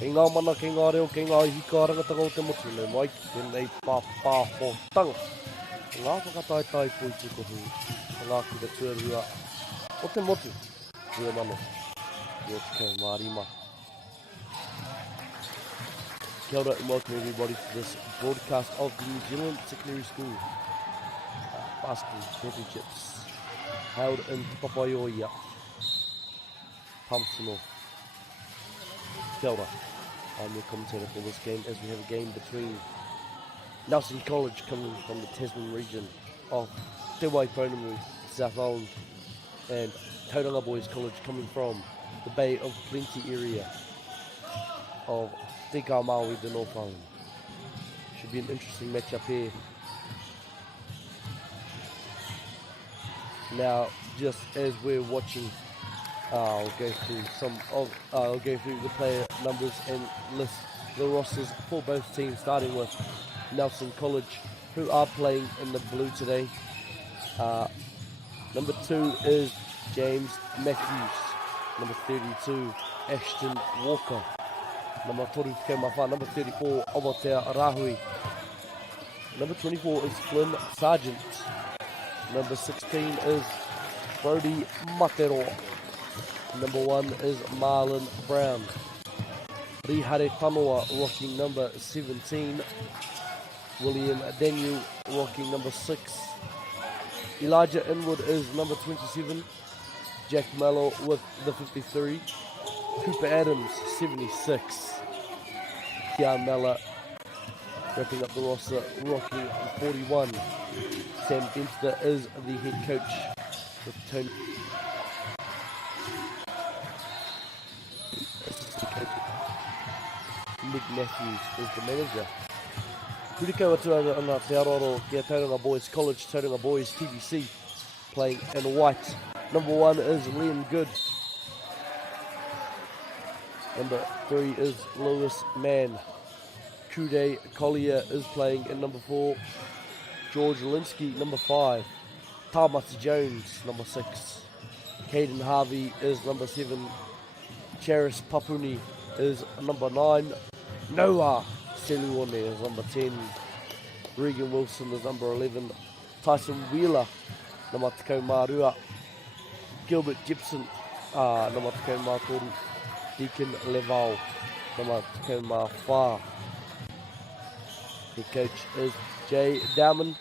Kei ngā mana, kei ngā reo, kei ngā hika rangataga o te motu. Nei mai ki tēnei pāpāhotanga. Ngā whakataitai pui tukohu. Ngā kura tuarua o te motu. Rua mano. Rua tukau mārima. Kia ora and welcome everybody to this broadcast of the New Zealand Secondary School Basketball Championships held in Te Papaioia, Palmerston North. Kia ora, I'm your commentator for this game as we have a game between Nelson College coming from the Tasman region of Te Waipounamu, South Island, and Tauranga Boys College coming from the Bay of Plenty area of Te Kā Maui, the North Island. Should be an interesting matchup here. Now, just as we're watching, I'll go through the player numbers and list the rosters for both teams, starting with Nelson College, who are playing in the blue today. Number 2 is James Matthews. Number 32, Ashton Walker. Number 34, Omotea Rahui. Number 24 is Flynn Sargent. Number 16 is Brody Matero. Number 1 is Marlon Brown. Rihare Tanoa rocking number 17. William Daniel rocking number 6. Elijah Inwood is number 27. Jack Mello with the 53. Cooper Adams, 76. Kia Mella wrapping up the roster, rocking 41. Sam Dempster is the head coach with Tony. Assistant coach Nick Matthews is the manager. Kurika watu ana te aroro kia Tauranga Boys College, Tauranga Boys TBC playing in white. Number 1 is Liam Good. Number 3 is Lewis Mann. Kude Collier is playing in number 4. George Linsky, number 5. Tamata Jones, number 6. Caden Harvey is number 7. Charis Papuni is number 9. Noah Seluone is number 10. Regan Wilson is number 11. Tyson Wheeler, number Takau Marua. Gilbert Gibson, number Takau Mātoru. Deacon Leval, number Takau Mawha. The coach is Jay Dowman,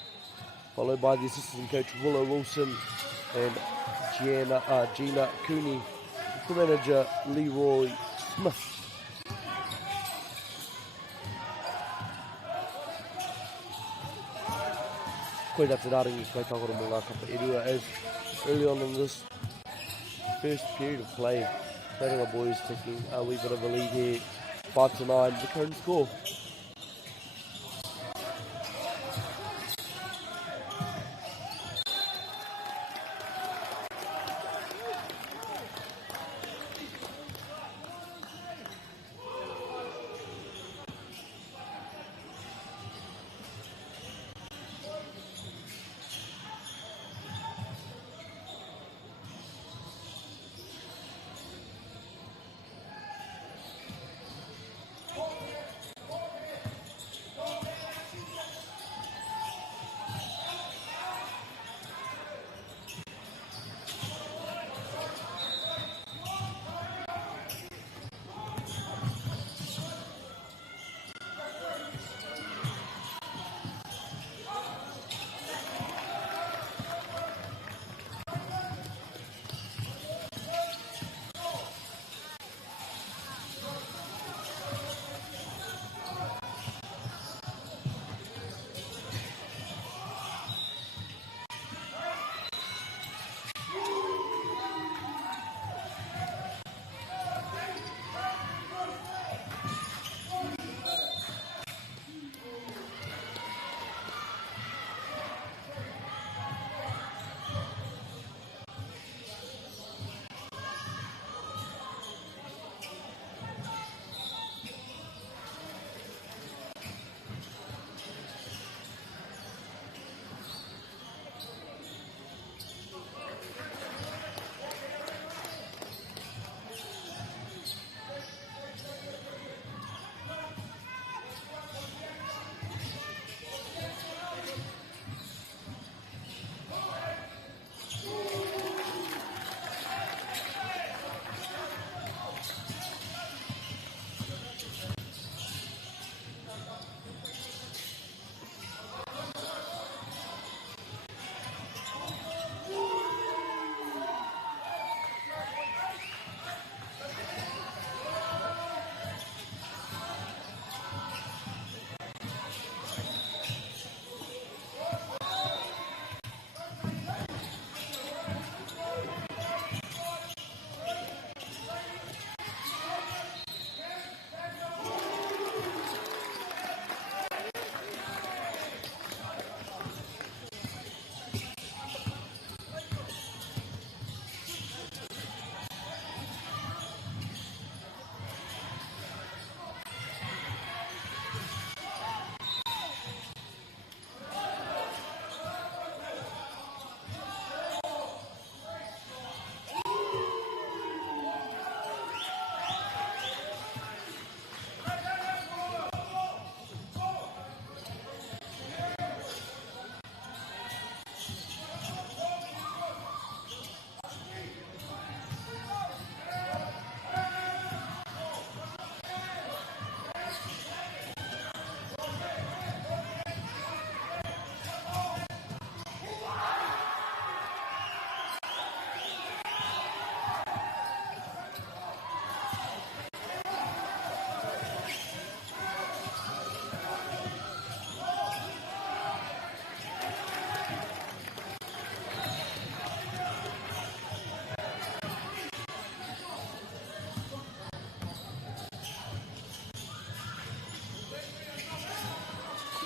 followed by the assistant coach Willow Wilson and Gina Cooney, the manager Leroy Smith. Koe rata rāringi kai takoro mō ngā kapa erua as early on in this first period of play, Tauranga Boys taking a wee bit of a lead here, 5-9, the current score.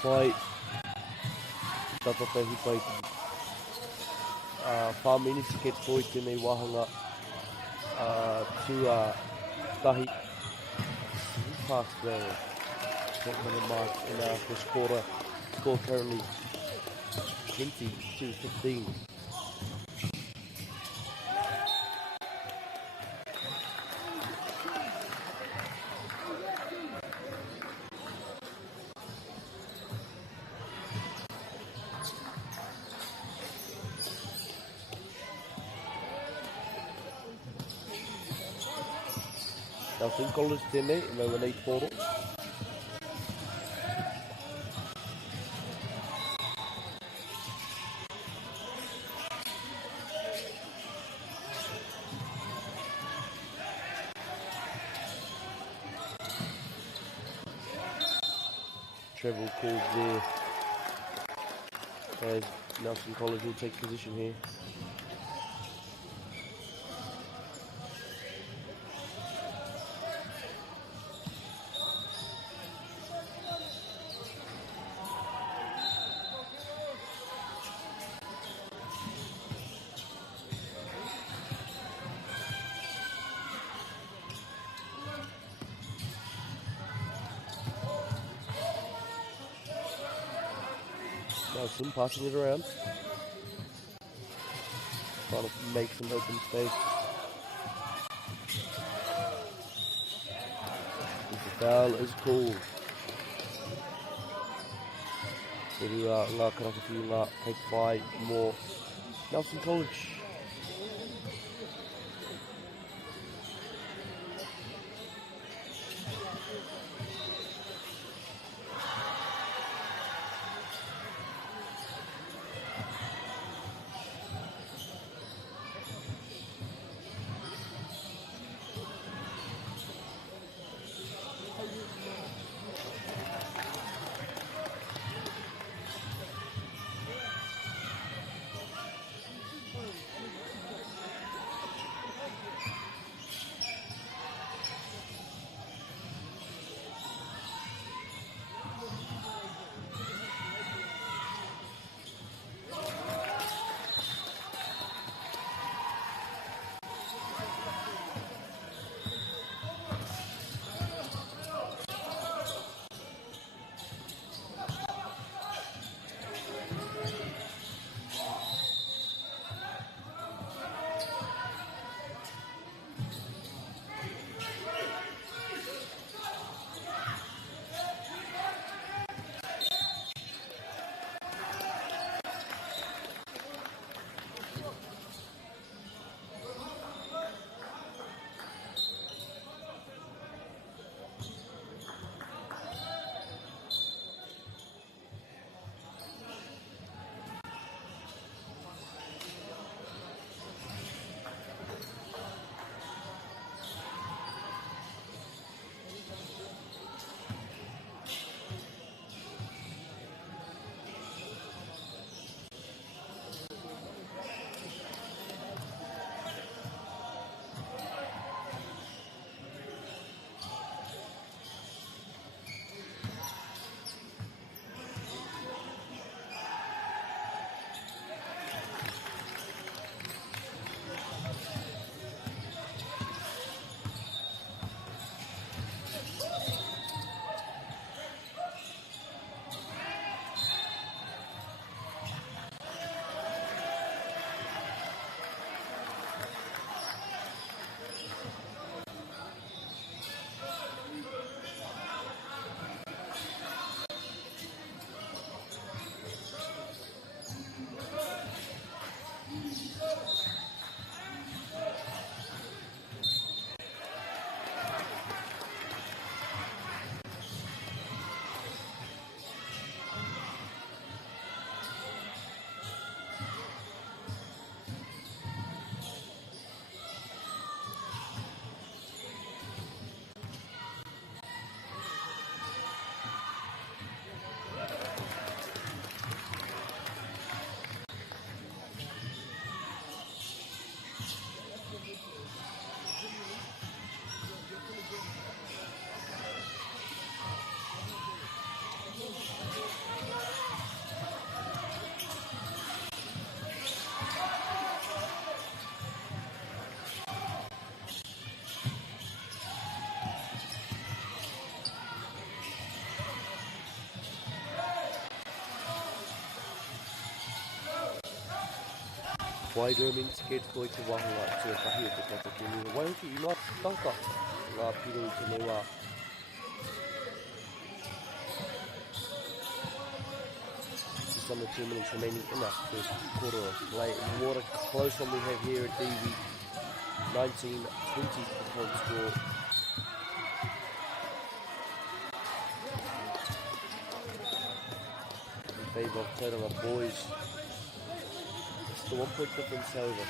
pai. Tata pehi pai. Whamini tiket poi tēnei wahanga. To tahi. Pass there. 10-minute mark in our first quarter. Score currently 20-15. Nelson College tēnei, mau nei poro. Travel called there as Nelson College will take position here. Nelson passing it around. Trying to make some open space. The foul is called. Ngā karakawhi ngā kei whai mō Nelson College. Wairua min te koe te wahanga te kahi o te kata ki nira. Waihoki I ngā tata, ngā piro I te nei wā. Just under 2 minutes remaining in that first quarter of play. And what a close one we have here at DV. 19-20 the current score. In favour of Tauranga boys. It's the 1 point difference, however.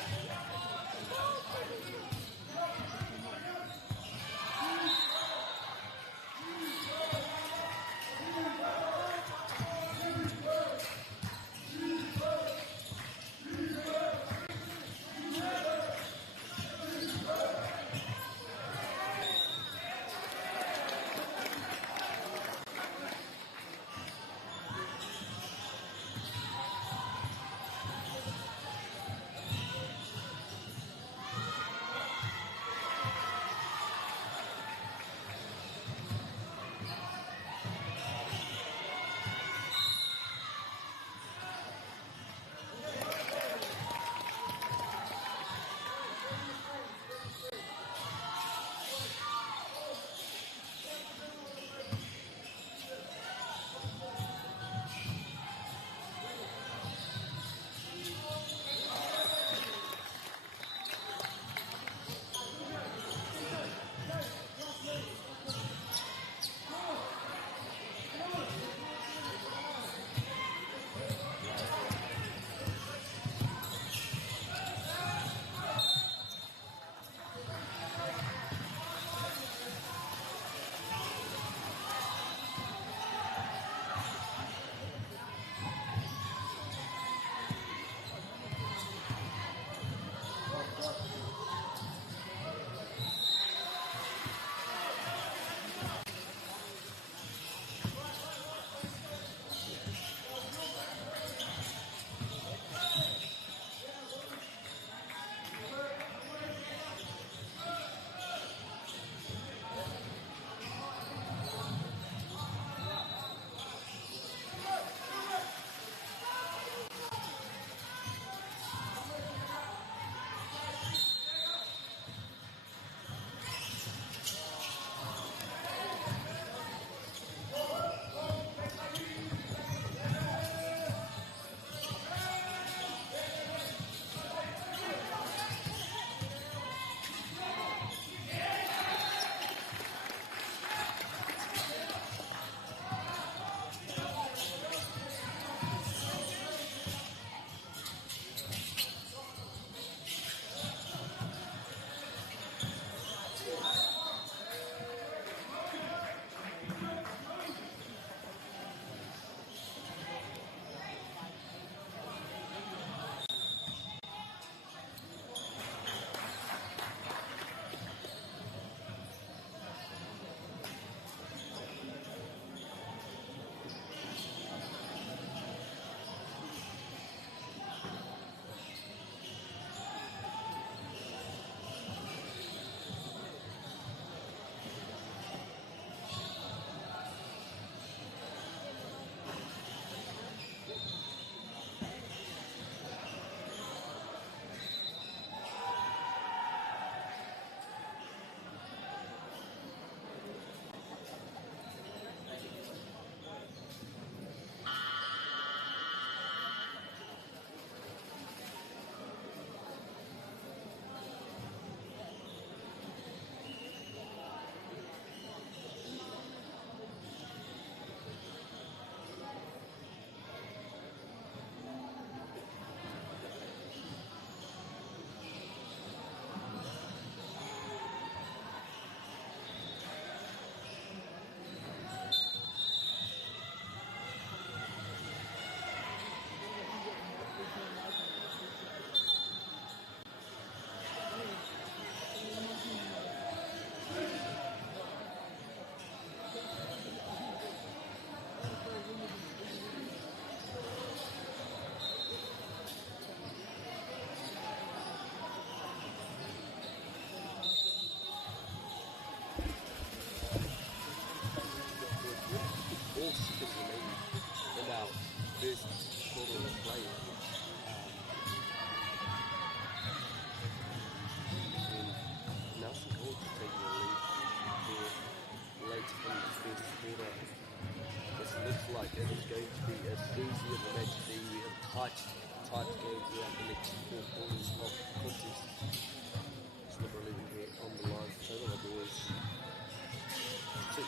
first quarter of play. tight game throughout the next 4 quarters of the contest. It's number 11 here on the line for Taylor Boys. 6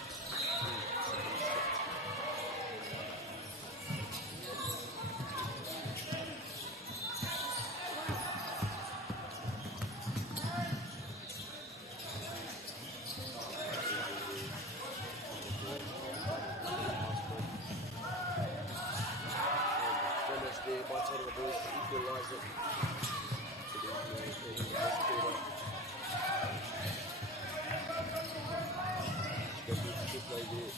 there by Taylor Boys to equalise it. Good play there.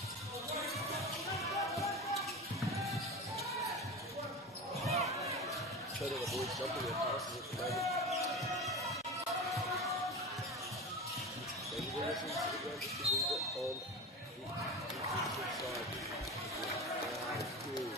Taylor Boys jumping their passes at the moment. Maybe they're listening to the ground just because we've got on the defensive side. Good.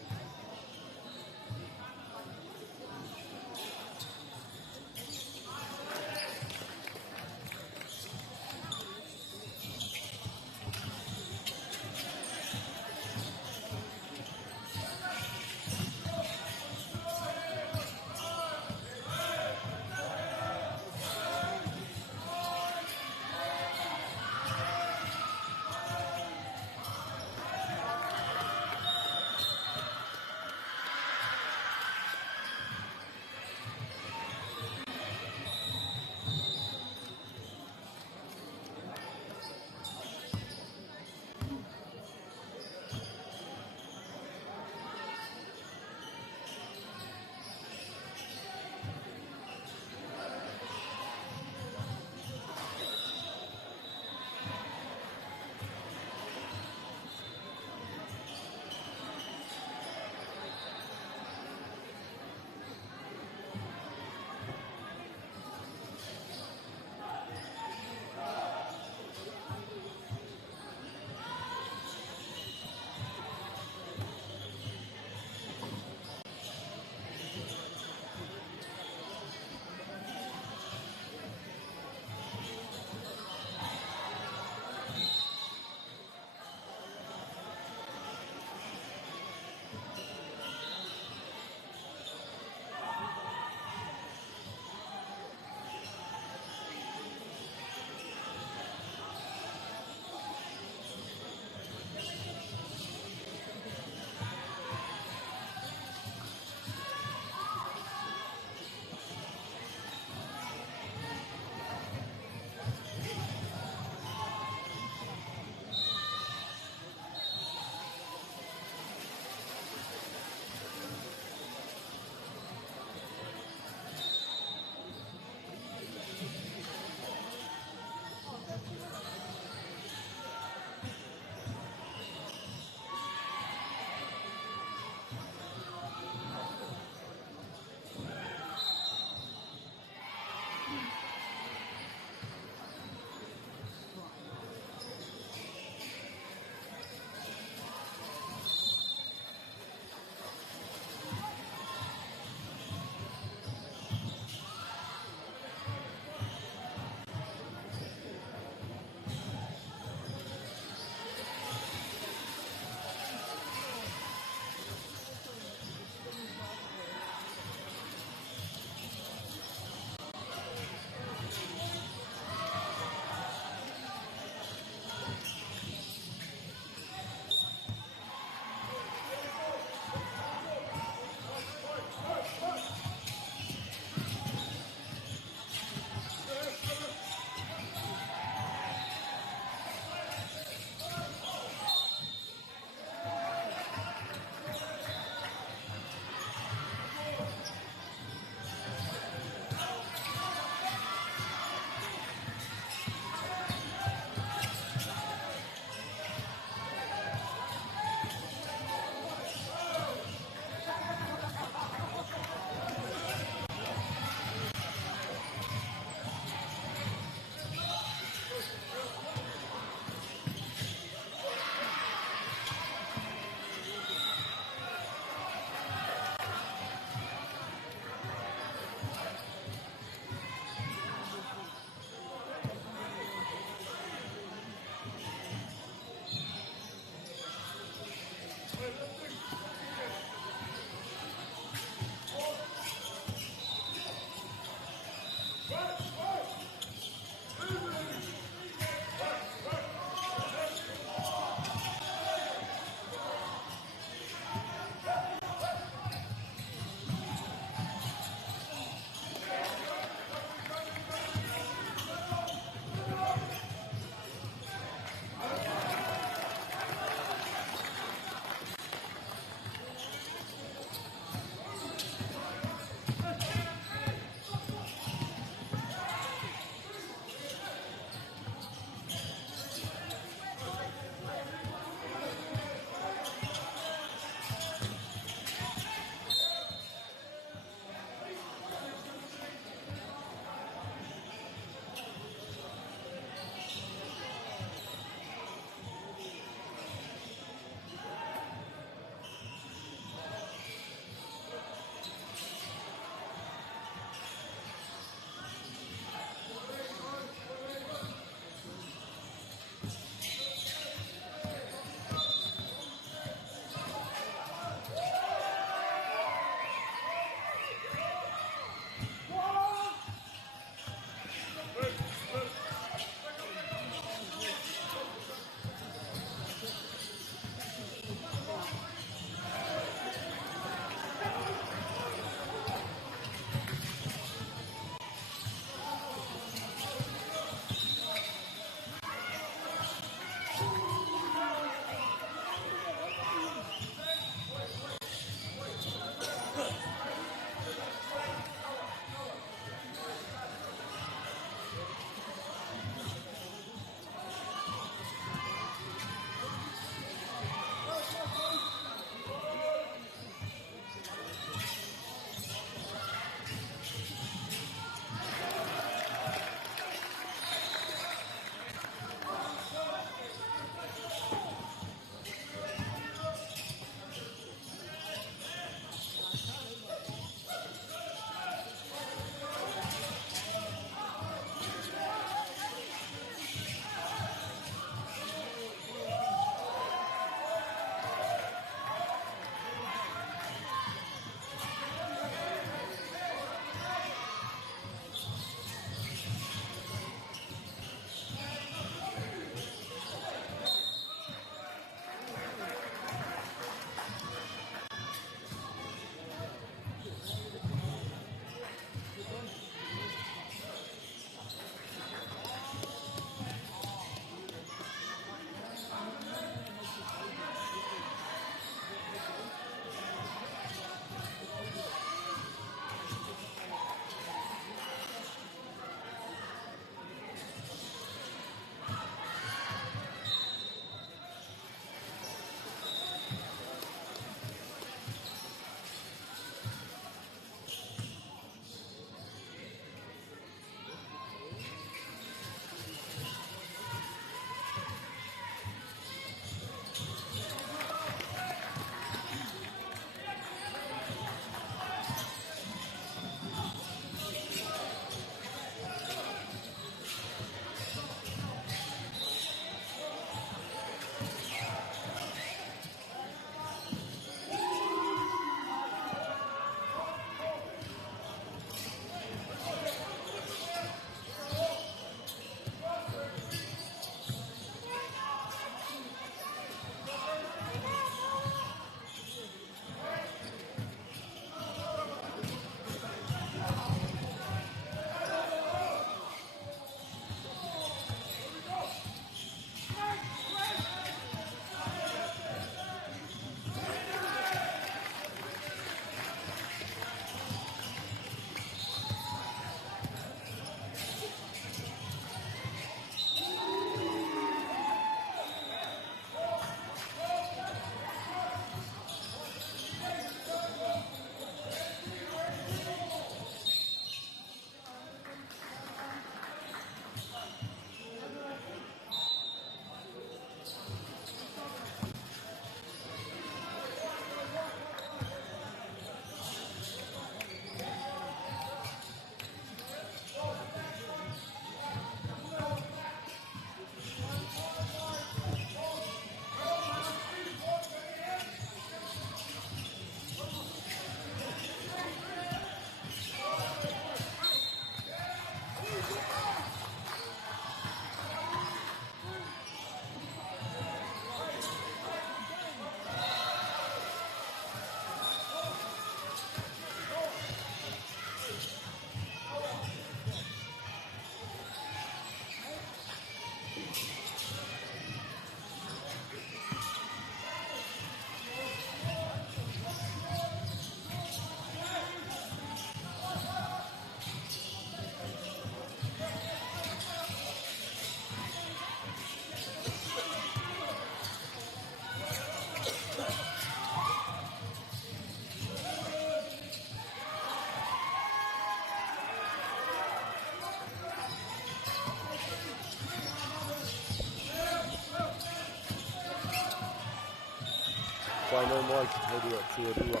no mai ki te rua tuarua.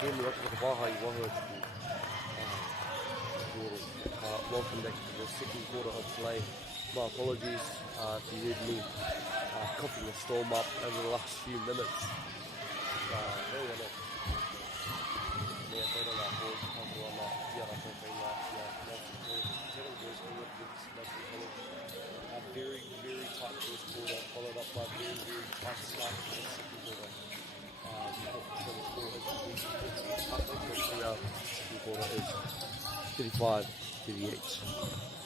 Kēmu atu ka wāhai wahua ki kōro. Welcome back to the second quarter of play. My apologies if you heard me coughing the storm up over the last few minutes. Very well. Very, very tight first quarter, followed up by a very, very tight start to the second quarter. Second quarter is 35-38.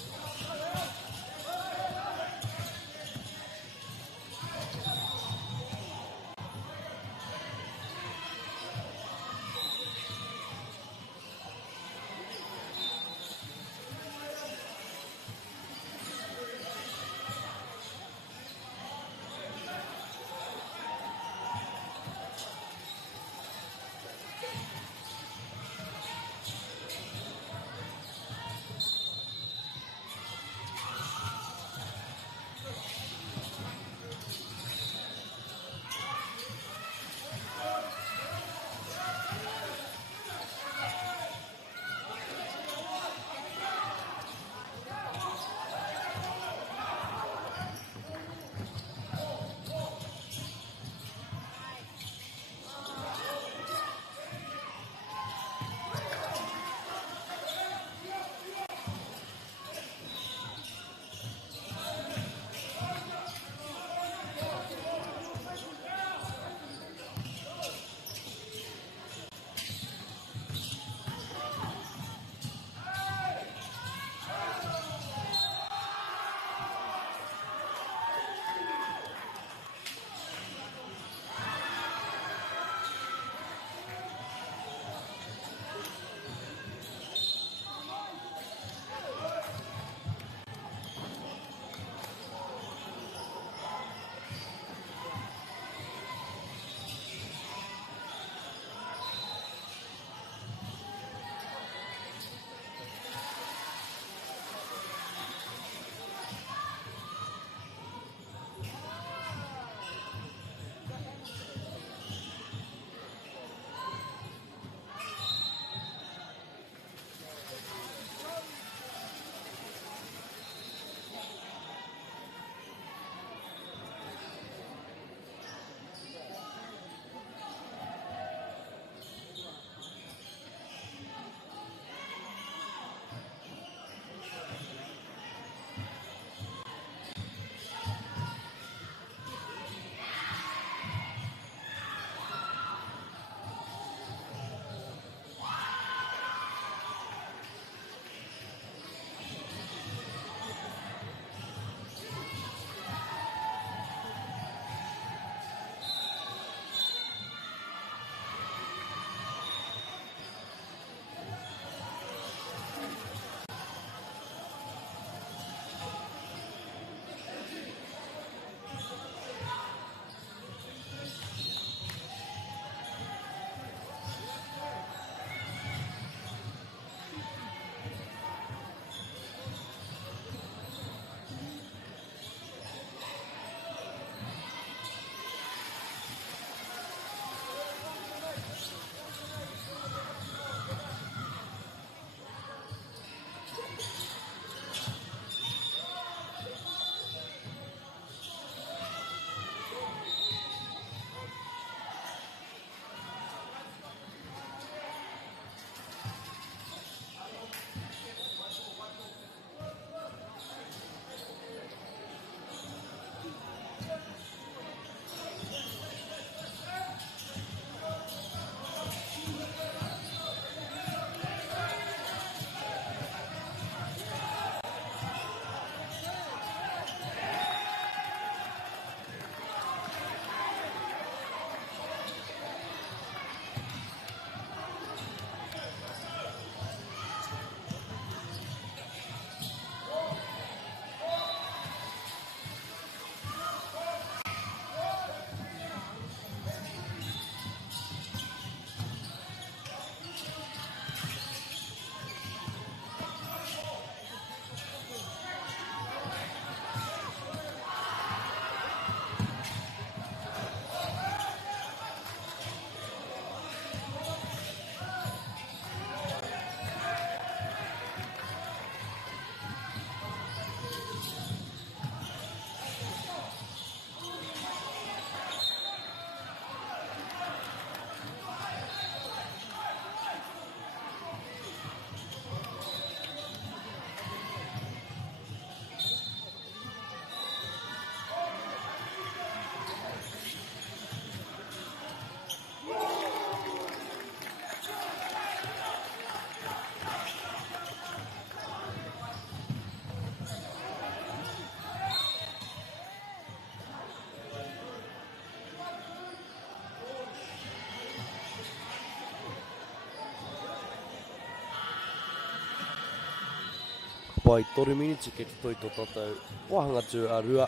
pai 3 minutes ke te toi tō tātou wahanga tū a rua.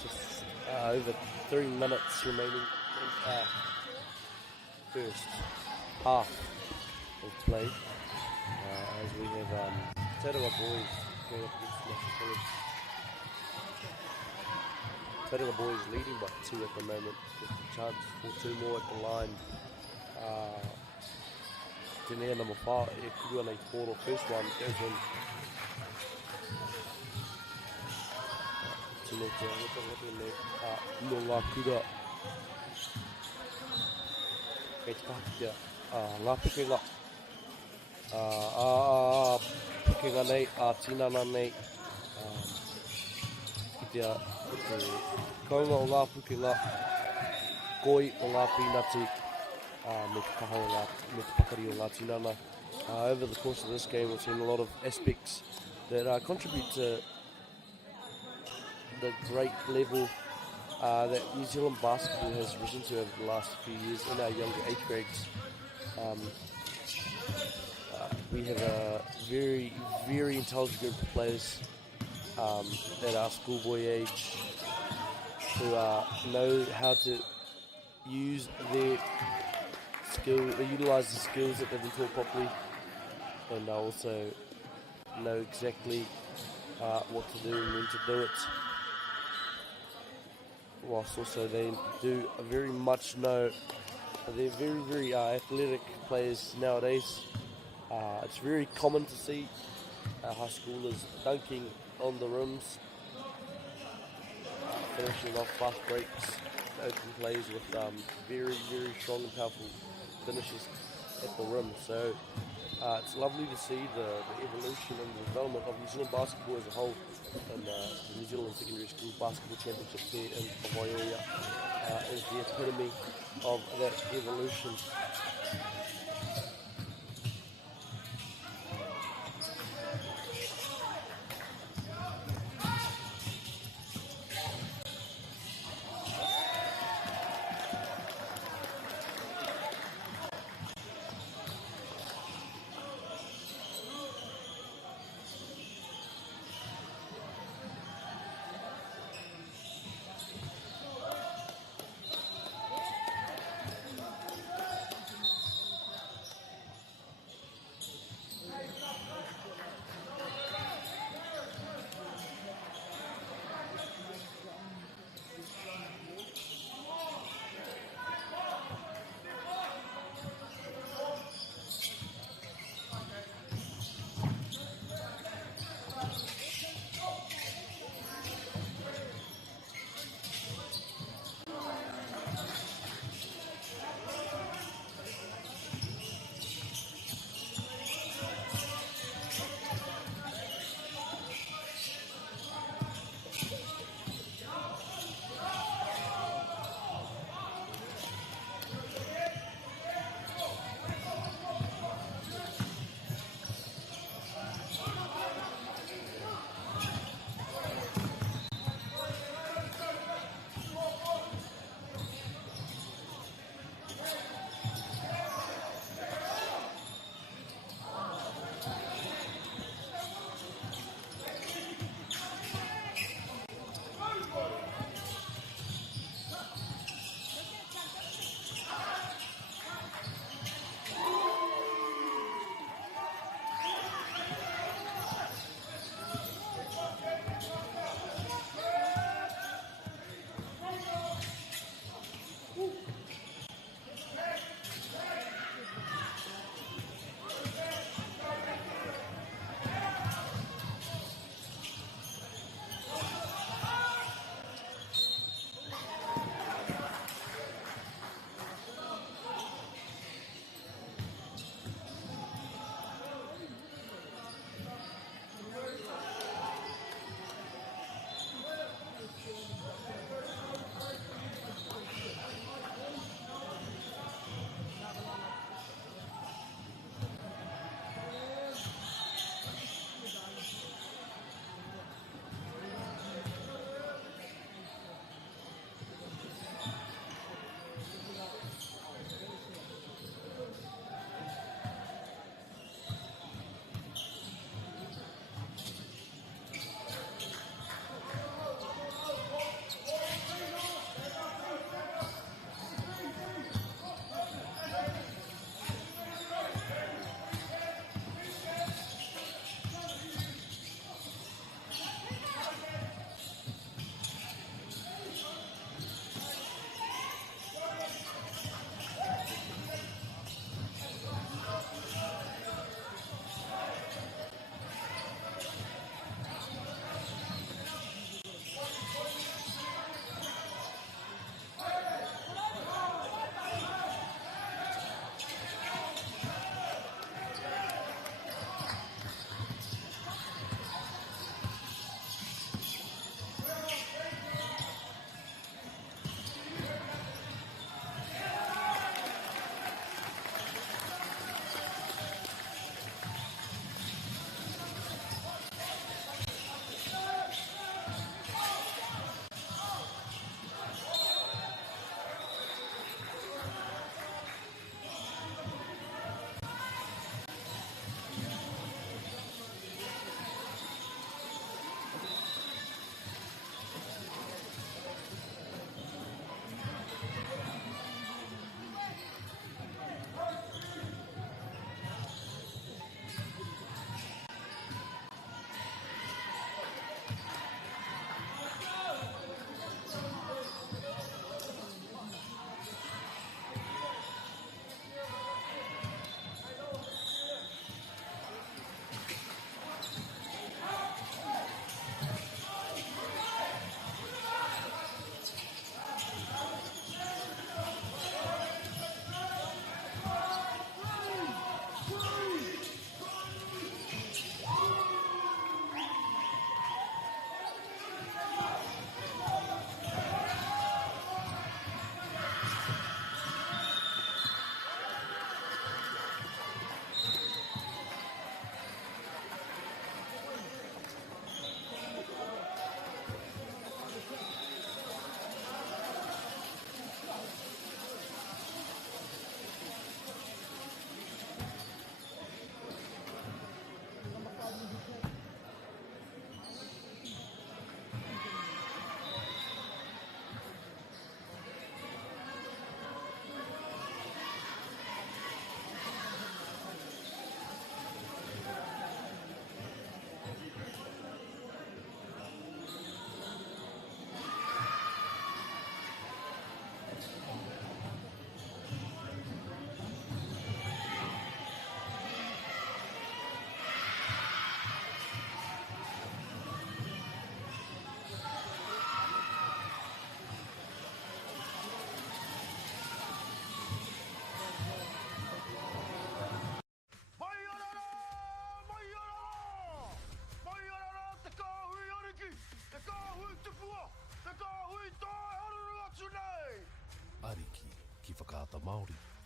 Just over 3 minutes remaining in first half of play. As we have Tarawa boys going up against National College. Tarawa boys leading by 2 at the moment, with a chance for 2 more at the line. Tenea number 5, e kurua nei koro, first one goes in. Tino te waka nei, no ngā kura. Kei te kahakia, ngā pikenga. Pikenga nei, tinana nei. Ki te kaunga o ngā pikenga, koi o ngā pīnati. Me te kaha o ngā, me te pakari o ngā tinana. Over the course of this game, we've seen a lot of aspects that contribute to the great level that New Zealand basketball has risen to over the last few years in our younger age grades. We have a very, very intelligent group of players at our schoolboy age who know how to use their utilise the skills that they've been taught properly, and also know exactly what to do and when to do it. Whilst also they do very much know they're very, very athletic players nowadays. It's very common to see high schoolers dunking on the rims, finishing off fast breaks, open plays with very, very strong and powerful finishes at the rim. So it's lovely to see the evolution and the development of New Zealand basketball as a whole, and the New Zealand Secondary School Basketball Championship here in Waiora is the epitome of that evolution.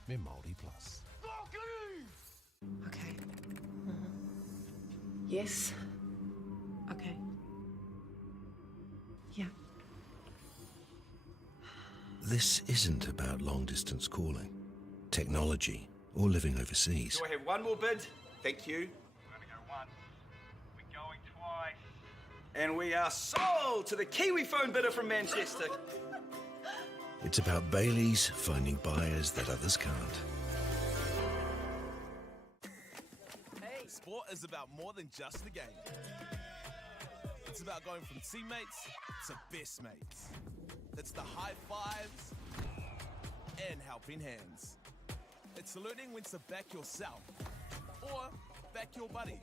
me Māori Plus. Okay. Yes. Okay. Yeah. This isn't about long-distance calling, technology, or living overseas. Do I have one more bid? Thank you. We're gonna go once. We're going twice. And we are sold to the Kiwi phone bidder from Manchester. It's about Bailey's finding buyers that others can't. Hey, sport is about more than just a game. It's about going from teammates to best mates. It's the high fives and helping hands. It's learning when to back yourself or back your buddies.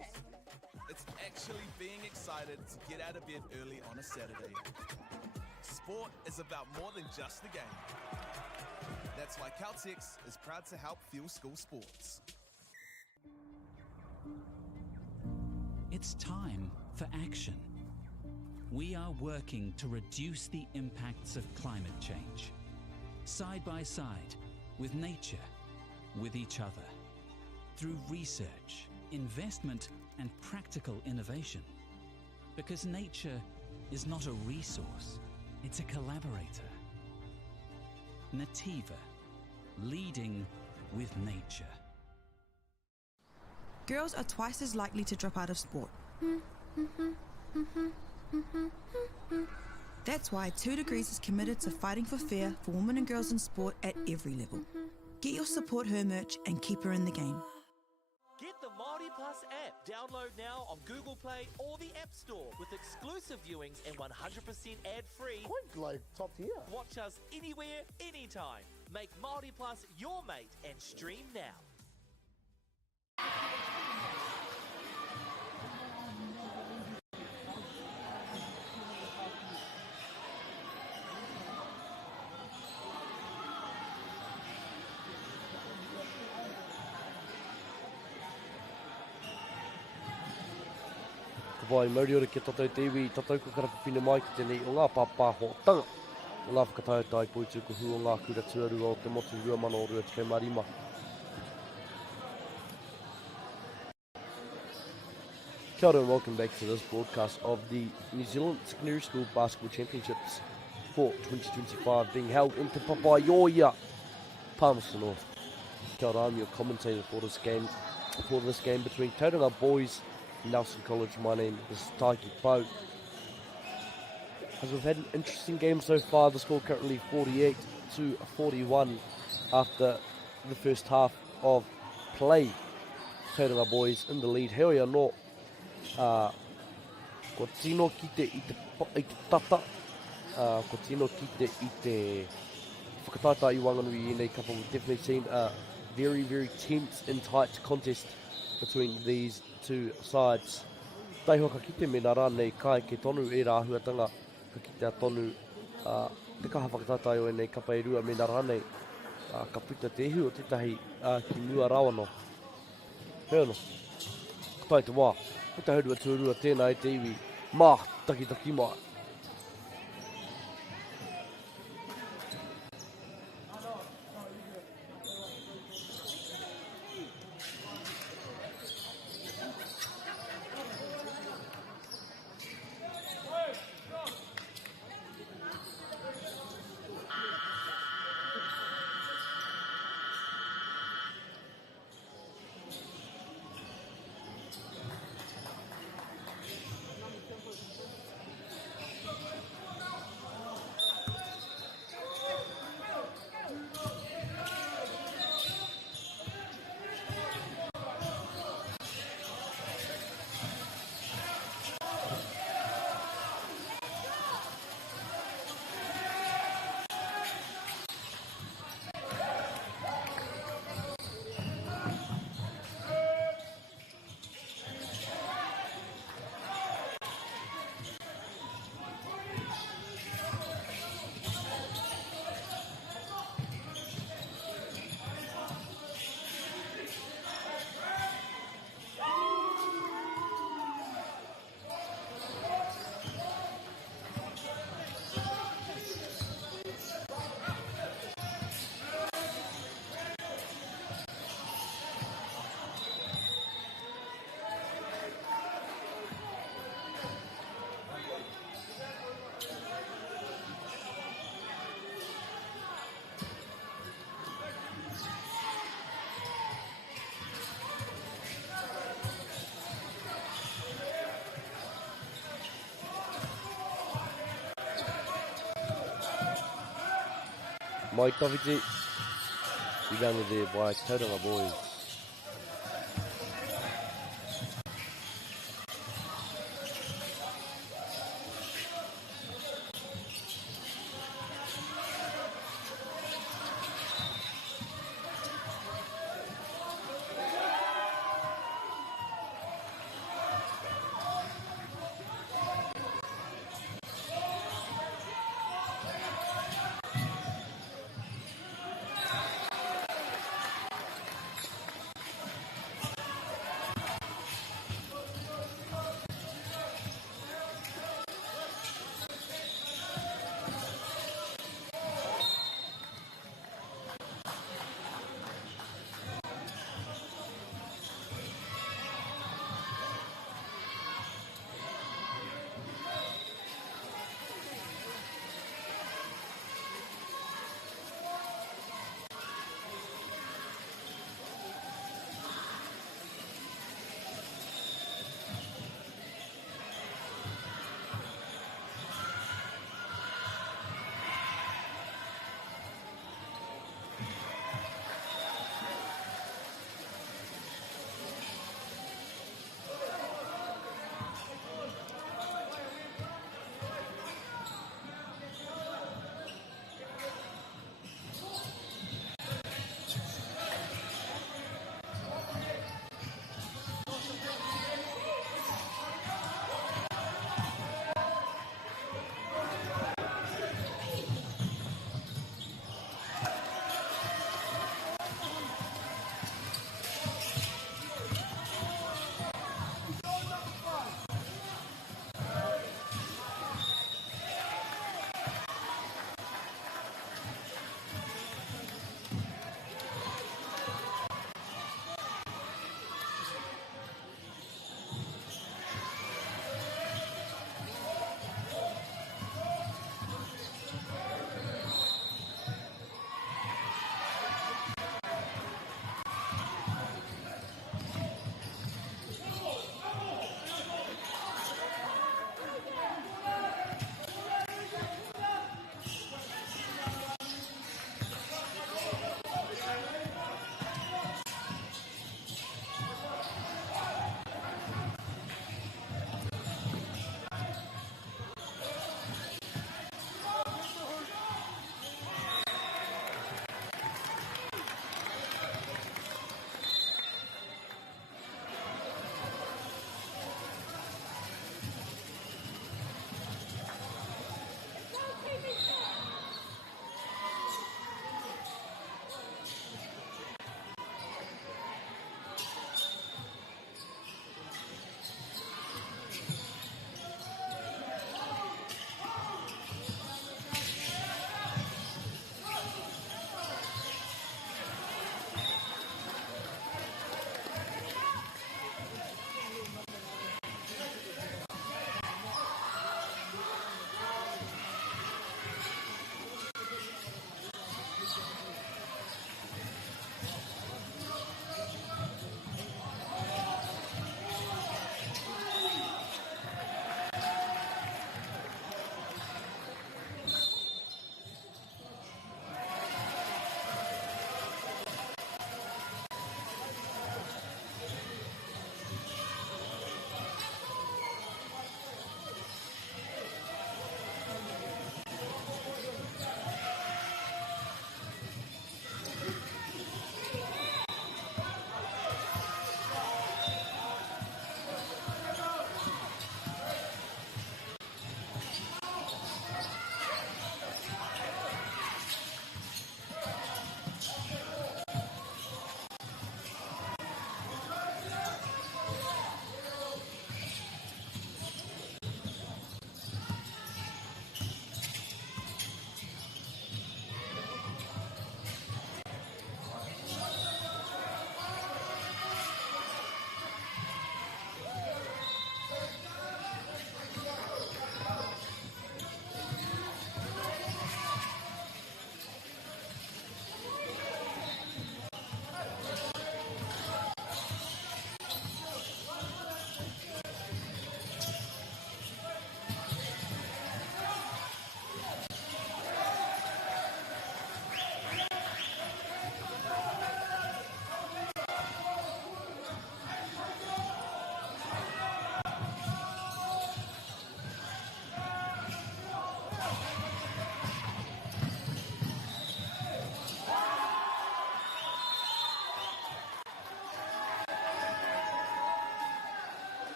It's actually being excited to get out of bed early on a Saturday. Sport is about more than just the game. That's why Caltex is proud to help fuel school sports. It's time for action. We are working to reduce the impacts of climate change, side by side, with nature, with each other, through research, investment, and practical innovation. Because nature is not a resource, it's a collaborator. Nativa, leading with nature. Girls are twice as likely to drop out of sport. That's why 2 Degrees is committed to fighting for fair for women and girls in sport at every level. Get your Support Her merch and keep her in the game. Get the Māori Plus app. Download now on Google Play or the App Store with exclusive viewings and 100% ad-free. Quite like top tier. Watch us anywhere, anytime. Make Māori Plus your mate and stream now. Vai mauri ora ki tatou te iwi, tatou ko karapapina mai ki tēnei o ngā pāpāhotanga. O ngā whakatautai poitu ko hu o ngā kura tuarua o te motu 2025. Kia ora and welcome back to this broadcast of the New Zealand Secondary School Basketball Championships for 2025 being held in Te Papaioia, Palmerston North. Kia ora, I'm your commentator for this game between Tauranga Boys Nelson College. My name is Taiki Pau. As we've had an interesting game so far, the score currently 48-41 after the first half of play. Tauranga Boys in the lead. Heoi anō, ko tino ki te i te tata, ko tino ki te i te whakatata I Wanganui I nei kapa. We've definitely seen a very, very tense and tight contest between these two sides. Tai hoa ka kite me nā rānei kai ke tonu e rāhuatanga ka kite a tonu te kaha whakatatai o nei kapa e rua me nā rānei ka puta te ihu o tētahi ki mua rawano. Hei anō, ka tai te wā, puta haurua tuarua tēnā e te iwi, mā taki mai. Mai tawhiti. I runner there by Tauranga boys.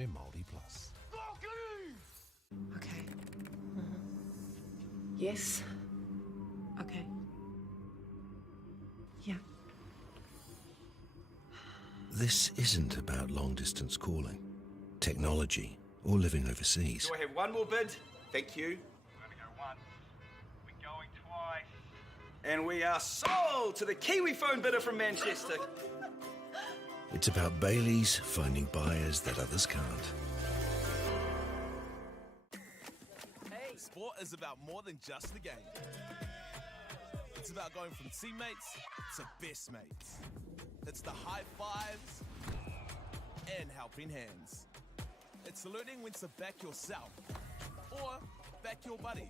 Me Māori Plus. Okay. Yes. Okay. Yeah. This isn't about long-distance calling, technology, or living overseas. Do I have one more bid? Thank you. We're gonna go once. We're going twice. And we are sold to the Kiwi phone bidder from Manchester. It's about Bailey's finding buyers that others can't. Sport is about more than just the game. It's about going from teammates to best mates. It's the high fives and helping hands. It's learning when to back yourself or back your buddies.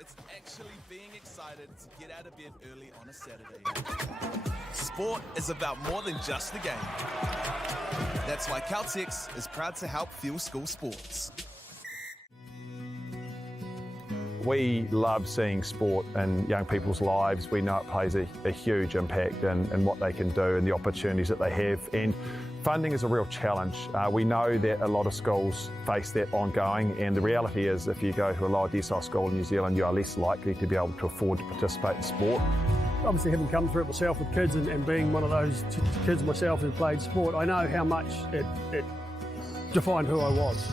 It's actually being excited to get out of bed early on a Saturday. Sport is about more than just the game. That's why Caltex is proud to help fuel school sports. We love seeing sport in young people's lives. We know it plays a huge impact in what they can do and the opportunities that they have. And funding is a real challenge. We know that a lot of schools face that ongoing, and the reality is if you go to a lower decile school in New Zealand, you are less likely to be able to afford to participate in sport. Obviously, having come through it myself with kids and being one of those kids myself who played sport, I know how much it defined who I was.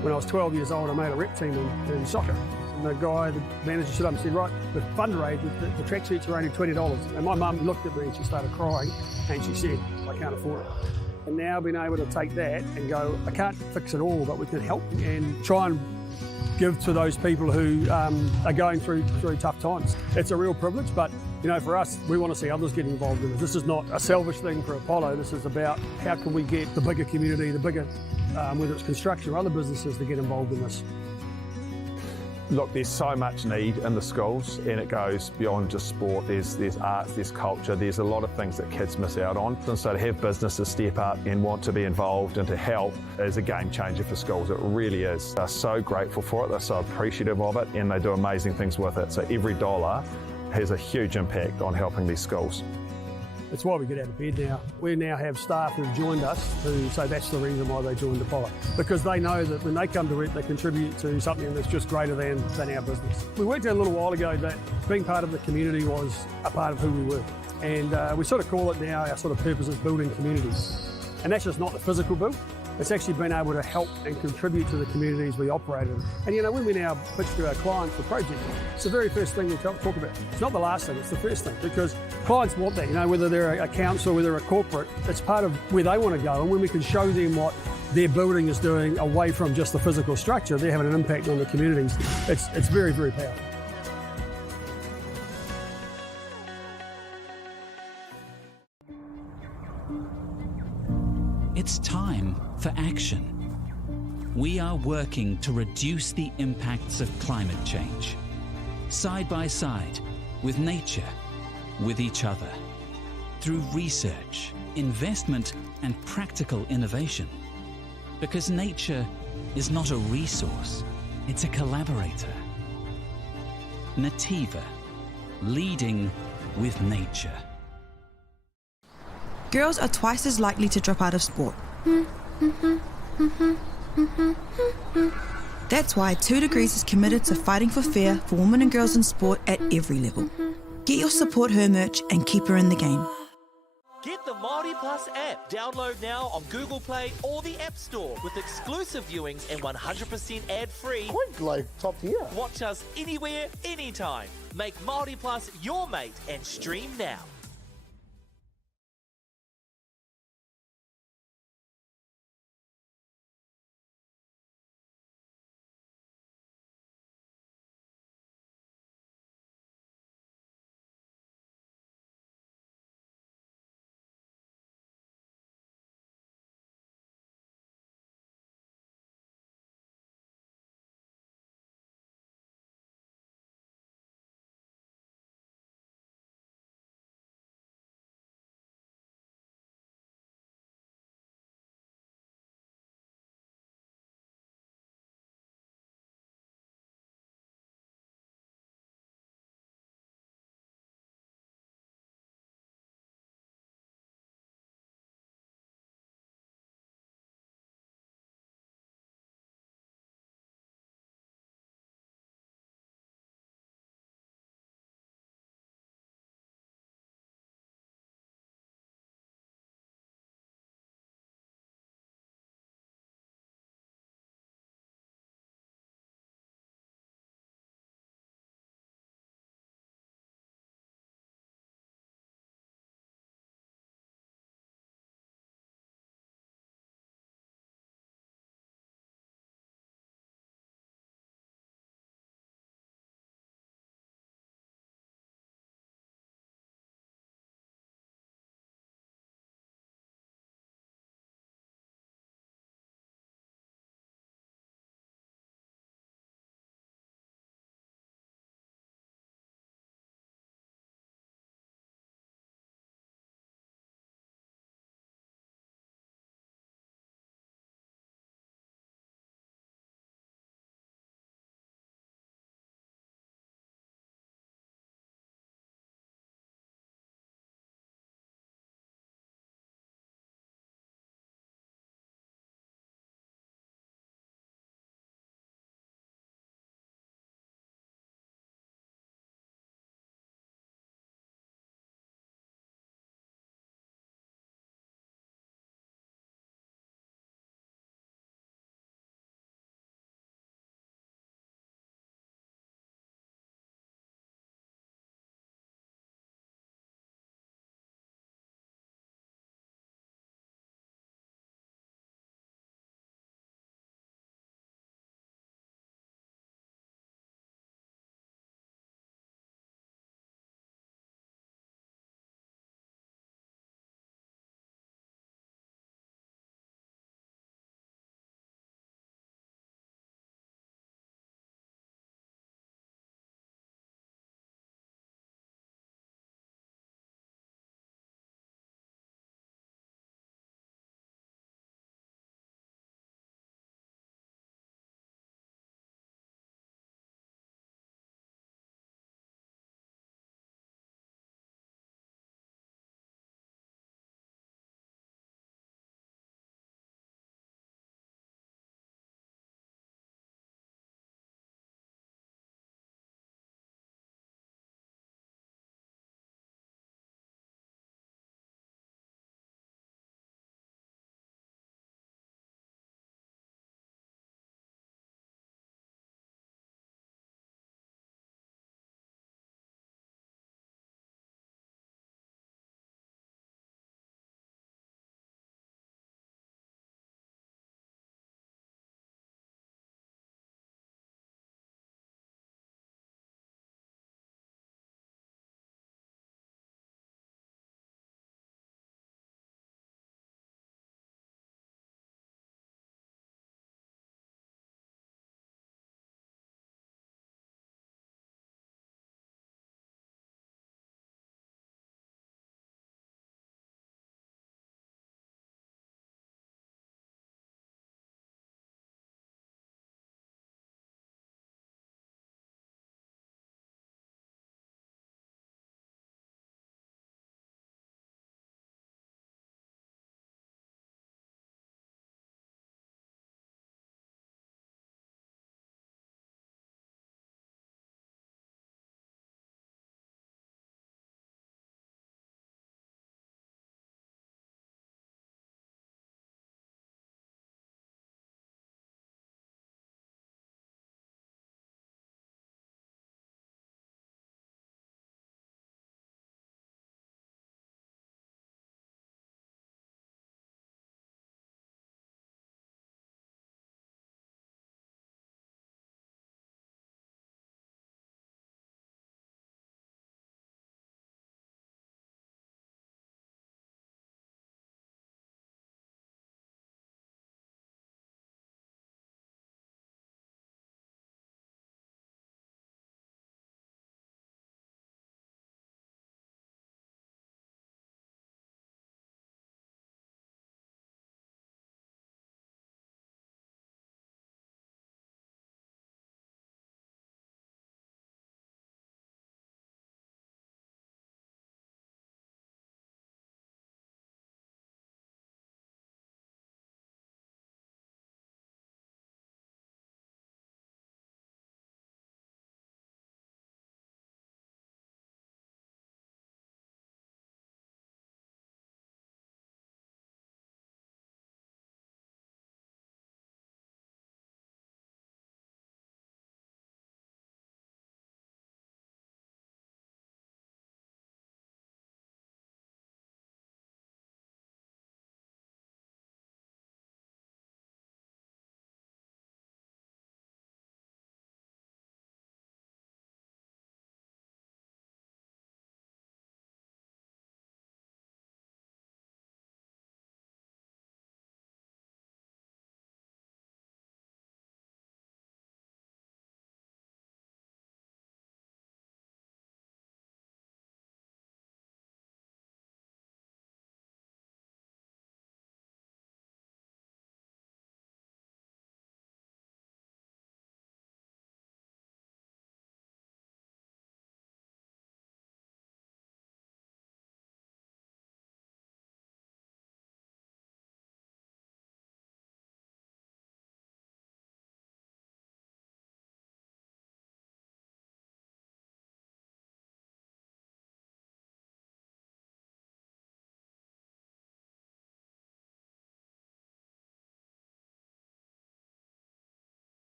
When I was 12 years old, I made a rep team in soccer. And the guy, the manager, stood up and said, right, the fundraise, the tracksuits are only $20. And my mum looked at me and she started crying and she said, I can't afford it. And now being able to take that and go, I can't fix it all, but we can help and try and give to those people who are going through tough times. It's a real privilege, but you know, for us, we want to see others get involved in this. This is not a selfish thing for Apollo. This is about how can we get the bigger community, the bigger, whether it's construction or other businesses, to get involved in this. Look, there's so much need in the schools, and it goes beyond just sport. There's arts, there's culture, there's a lot of things that kids miss out on. And so to have businesses step up and want to be involved and to help is a game changer for schools. It really is. They're so grateful for it, they're so appreciative of it, and they do amazing things with it. So every dollar has a huge impact on helping these schools. It's why we get out of bed now. We now have staff who've joined us who say that's the reason why they joined Apollo. Because they know that when they come to it, they contribute to something that's just greater than our business. We worked out a little while ago that being part of the community was a part of who we were. And we sort of call it now, our sort of purpose is building communities. And that's just not the physical build. It's actually been able to help and contribute to the communities we operate in. And you know, when we now pitch to our clients for projects, it's the very first thing we talk about. It's not the last thing, it's the first thing, because clients want that, you know, whether they're a council, whether they're a corporate, it's part of where they want to go. And when we can show them what their building is doing away from just the physical structure, they're having an impact on the communities. It's very, very powerful. It's time for action. We are working to reduce the impacts of climate change, side by side, with nature, with each other, through research, investment, and practical innovation. Because nature is not a resource, it's a collaborator. Nativa, leading with nature. Girls are twice as likely to drop out of sport. That's why 2 Degrees is committed to fighting for fair for women and girls in sport at every level. Get your Support Her merch and keep her in the game. Get the Māori Plus app. Download now on Google Play or the App Store with exclusive viewings and 100% ad-free. Quite like top tier. Watch us anywhere, anytime. Make Māori Plus your mate and stream now.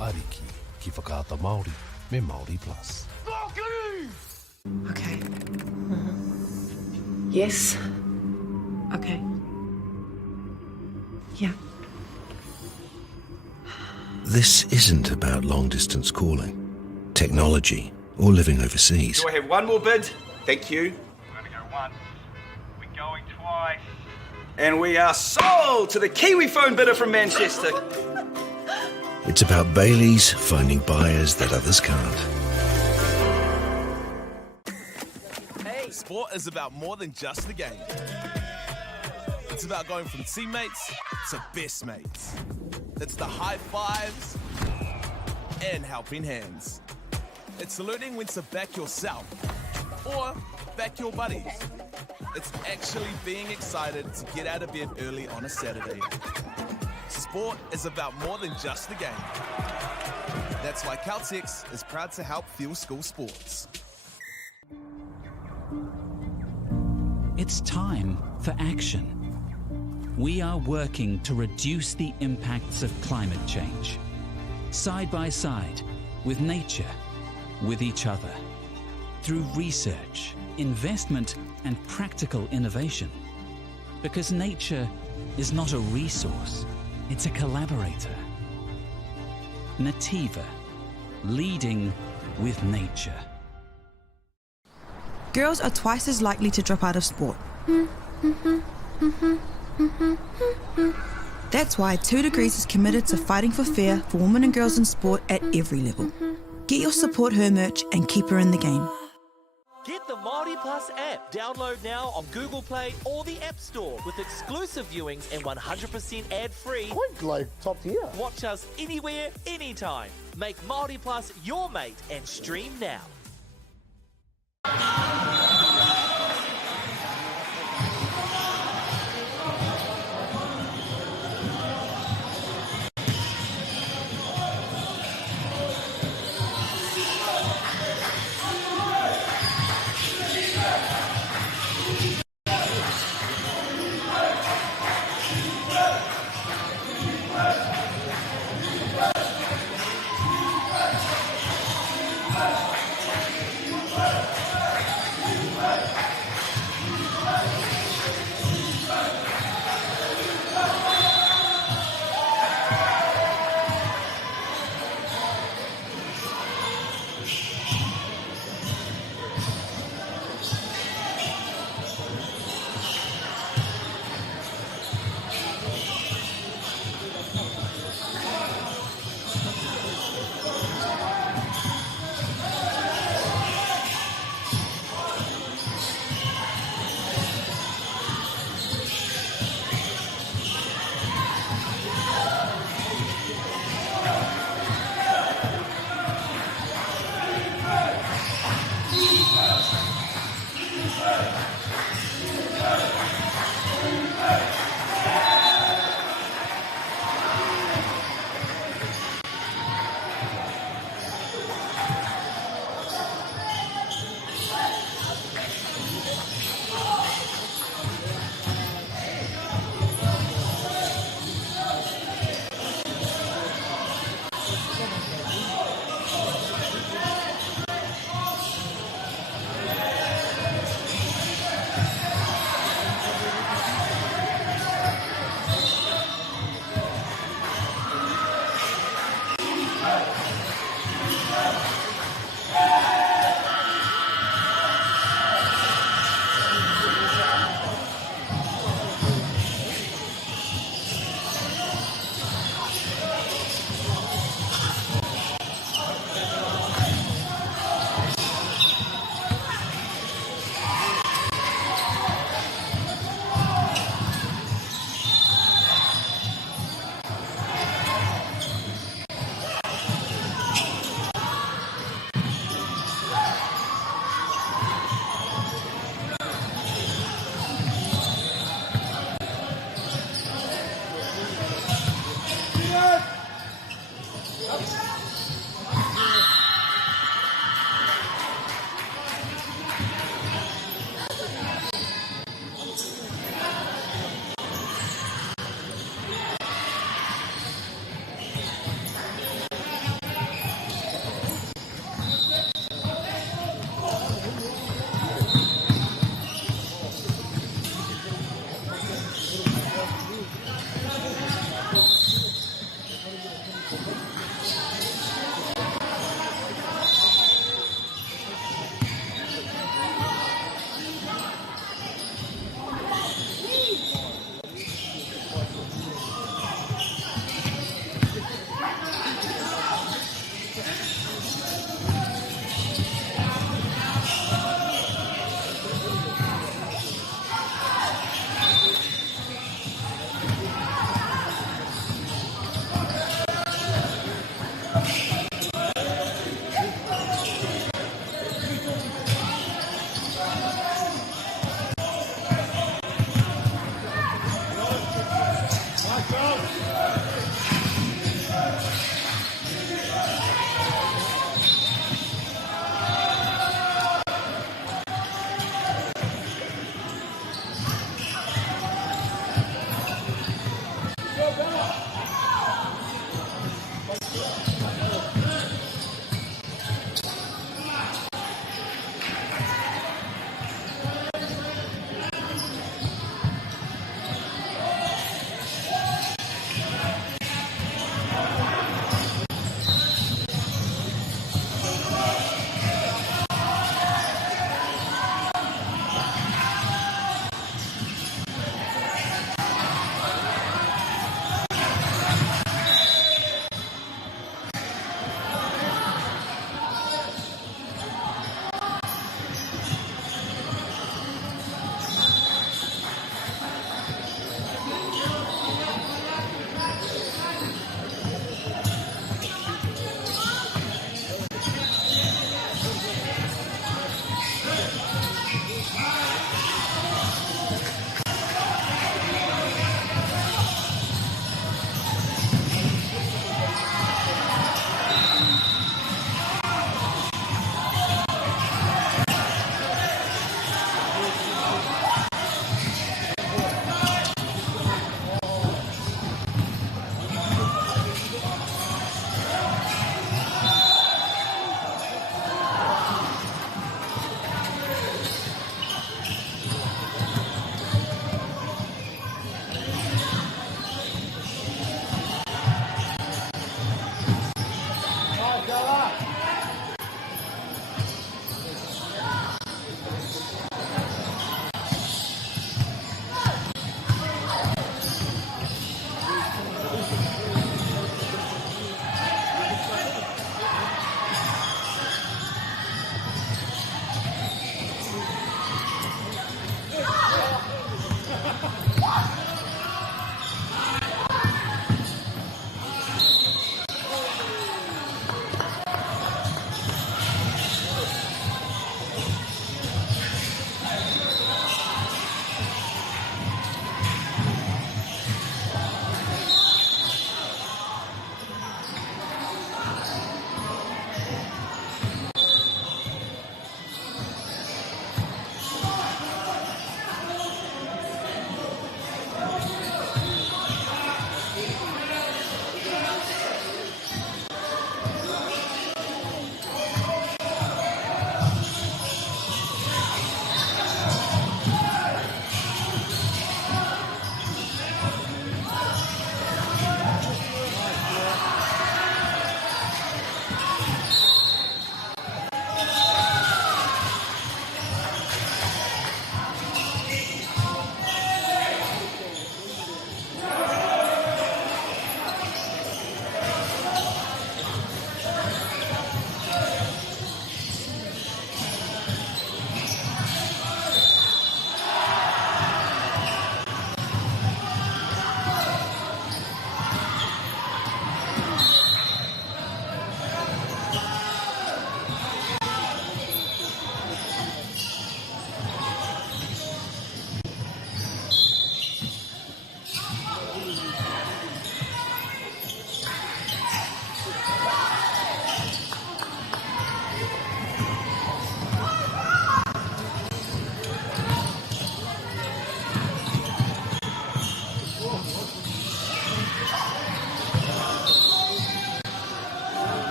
Ariki, ki whakaata Māori, me Māori Plus. Okay. Yes. Okay. Yeah. This isn't about long-distance calling, technology, or living overseas. Do I have one more bid? Thank you. We're going to go once. We're going twice. And we are sold to the Kiwi phone bidder from Manchester. It's about Bailey's finding buyers that others can't. Hey, sport is about more than just the game. It's about going from teammates to best mates. It's the high fives and helping hands. It's learning when to back yourself or back your buddies. It's actually being excited to get out of bed early on a Saturday. Sport is about more than just the game. That's why Caltex is proud to help fuel school sports. It's time for action. We are working to reduce the impacts of climate change. Side by side, with nature, with each other. Through research, investment, and practical innovation. Because nature is not a resource, it's a collaborator. Nativa, leading with nature. Girls are twice as likely to drop out of sport. That's why 2 Degrees is committed to fighting for fair for women and girls in sport at every level. Get your Support Her merch and keep her in the game. Get the Māori Plus app. Download now on Google Play or the App Store with exclusive viewings and 100% ad-free. Quite like top tier. Watch us anywhere, anytime. Make Māori Plus your mate and stream now.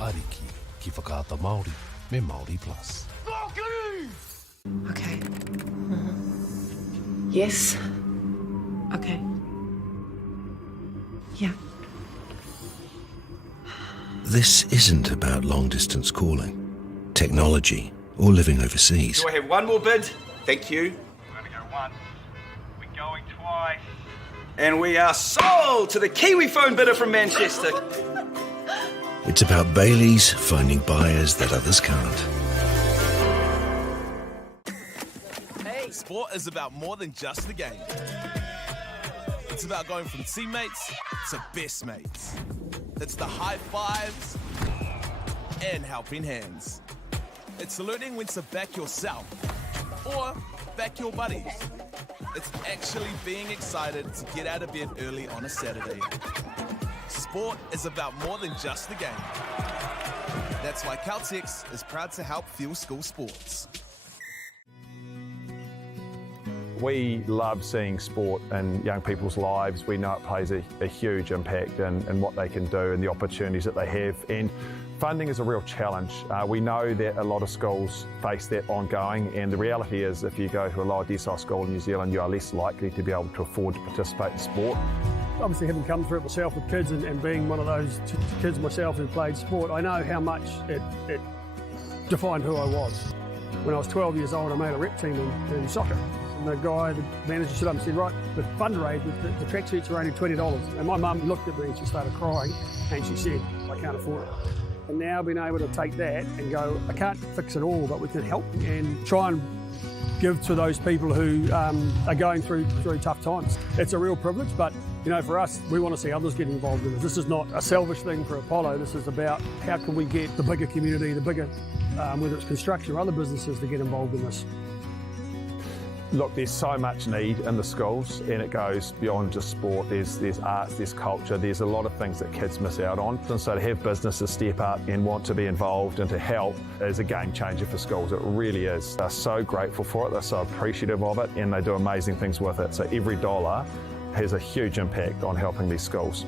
Ariki ki whakaata Māori me Māori Plus. Okay. Yes. Okay. Yeah. This isn't about long-distance calling, technology, or living overseas. Do I have one more bid? Thank you. We're going to go once. We're going twice. And we are sold to the Kiwi phone bidder from Manchester. It's about Bailey's finding buyers that others can't. Sport is about more than just the game. It's about going from teammates to best mates. It's the high fives and helping hands. It's learning when to back yourself or back your buddies. It's actually being excited to get out of bed early on a Saturday. Sport is about more than just the game. That's why Caltex is proud to help fuel school sports. We love seeing sport in young people's lives. We know it plays a huge impact in what they can do and the opportunities that they have. And funding is a real challenge. We know that a lot of schools face that ongoing, and the reality is if you go to a lower decile school in New Zealand, you are less likely to be able to afford to participate in sport. Obviously, having come through it myself with kids and being one of those kids myself who played sport, I know how much it defined who I was. When I was 12 years old, I made a rep team in soccer. And the guy, the manager, stood up and said, right, the fundraise, the tracksuits are only $20. And my mum looked at me and she started crying and she said, I can't afford it. And now being able to take that and go, I can't fix it all, but we can help and try and give to those people who are going through tough times. It's a real privilege, but you know, for us, we want to see others get involved in it. This is not a selfish thing for Apollo. This is about how can we get the bigger community, the bigger, whether it's construction or other businesses, to get involved in this. Look, there's so much need in the schools, and it goes beyond just sport. There's arts, there's culture, there's a lot of things that kids miss out on. And so to have businesses step up and want to be involved and to help is a game changer for schools. It really is. They're so grateful for it, they're so appreciative of it, and they do amazing things with it. So every dollar has a huge impact on helping these schools.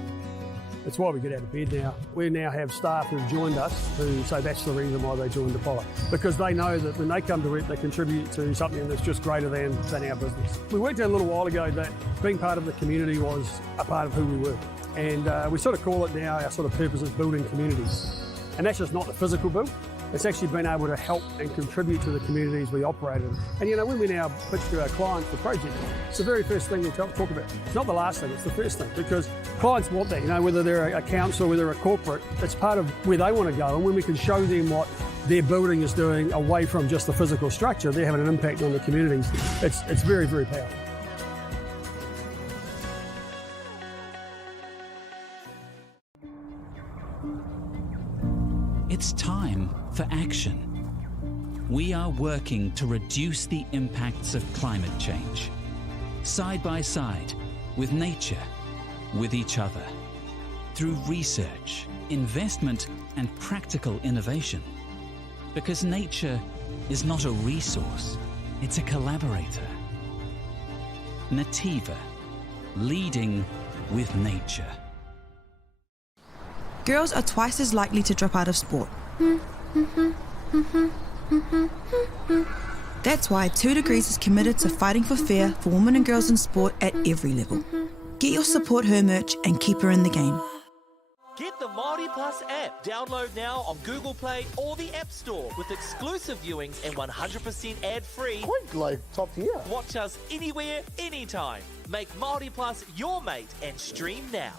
That's why we get out of bed now. We now have staff who've joined us who say that's the reason why they joined Apollo. Because they know that when they come to work, they contribute to something that's just greater than our business. We worked out a little while ago that being part of the community was a part of who we were. And we sort of call it now, our sort of purpose is building communities. And that's just not the physical build. It's actually been able to help and contribute to the communities we operate in. And you know, when we now pitch to our clients for projects, it's the very first thing we talk about. It's not the last thing, it's the first thing, because clients want that, you know, whether they're a council, whether they're a corporate, it's part of where they want to go. And when we can show them what their building is doing away from just the physical structure, they're having an impact on the communities. It's very, very powerful. It's time for action. We are working to reduce the impacts of climate change. Side by side with nature, with each other. Through research, investment, and practical innovation. Because nature is not a resource, it's a collaborator. Nativa, leading with nature. Girls are twice as likely to drop out of sport. That's why 2 Degrees is committed to fighting for fair for women and girls in sport at every level. Get your Support Her merch and keep her in the game. Get the Māori Plus app. Download now on Google Play or the App Store with exclusive viewings and 100% ad-free. Quite like top tier. Watch us anywhere, anytime. Make Māori Plus your mate and stream now.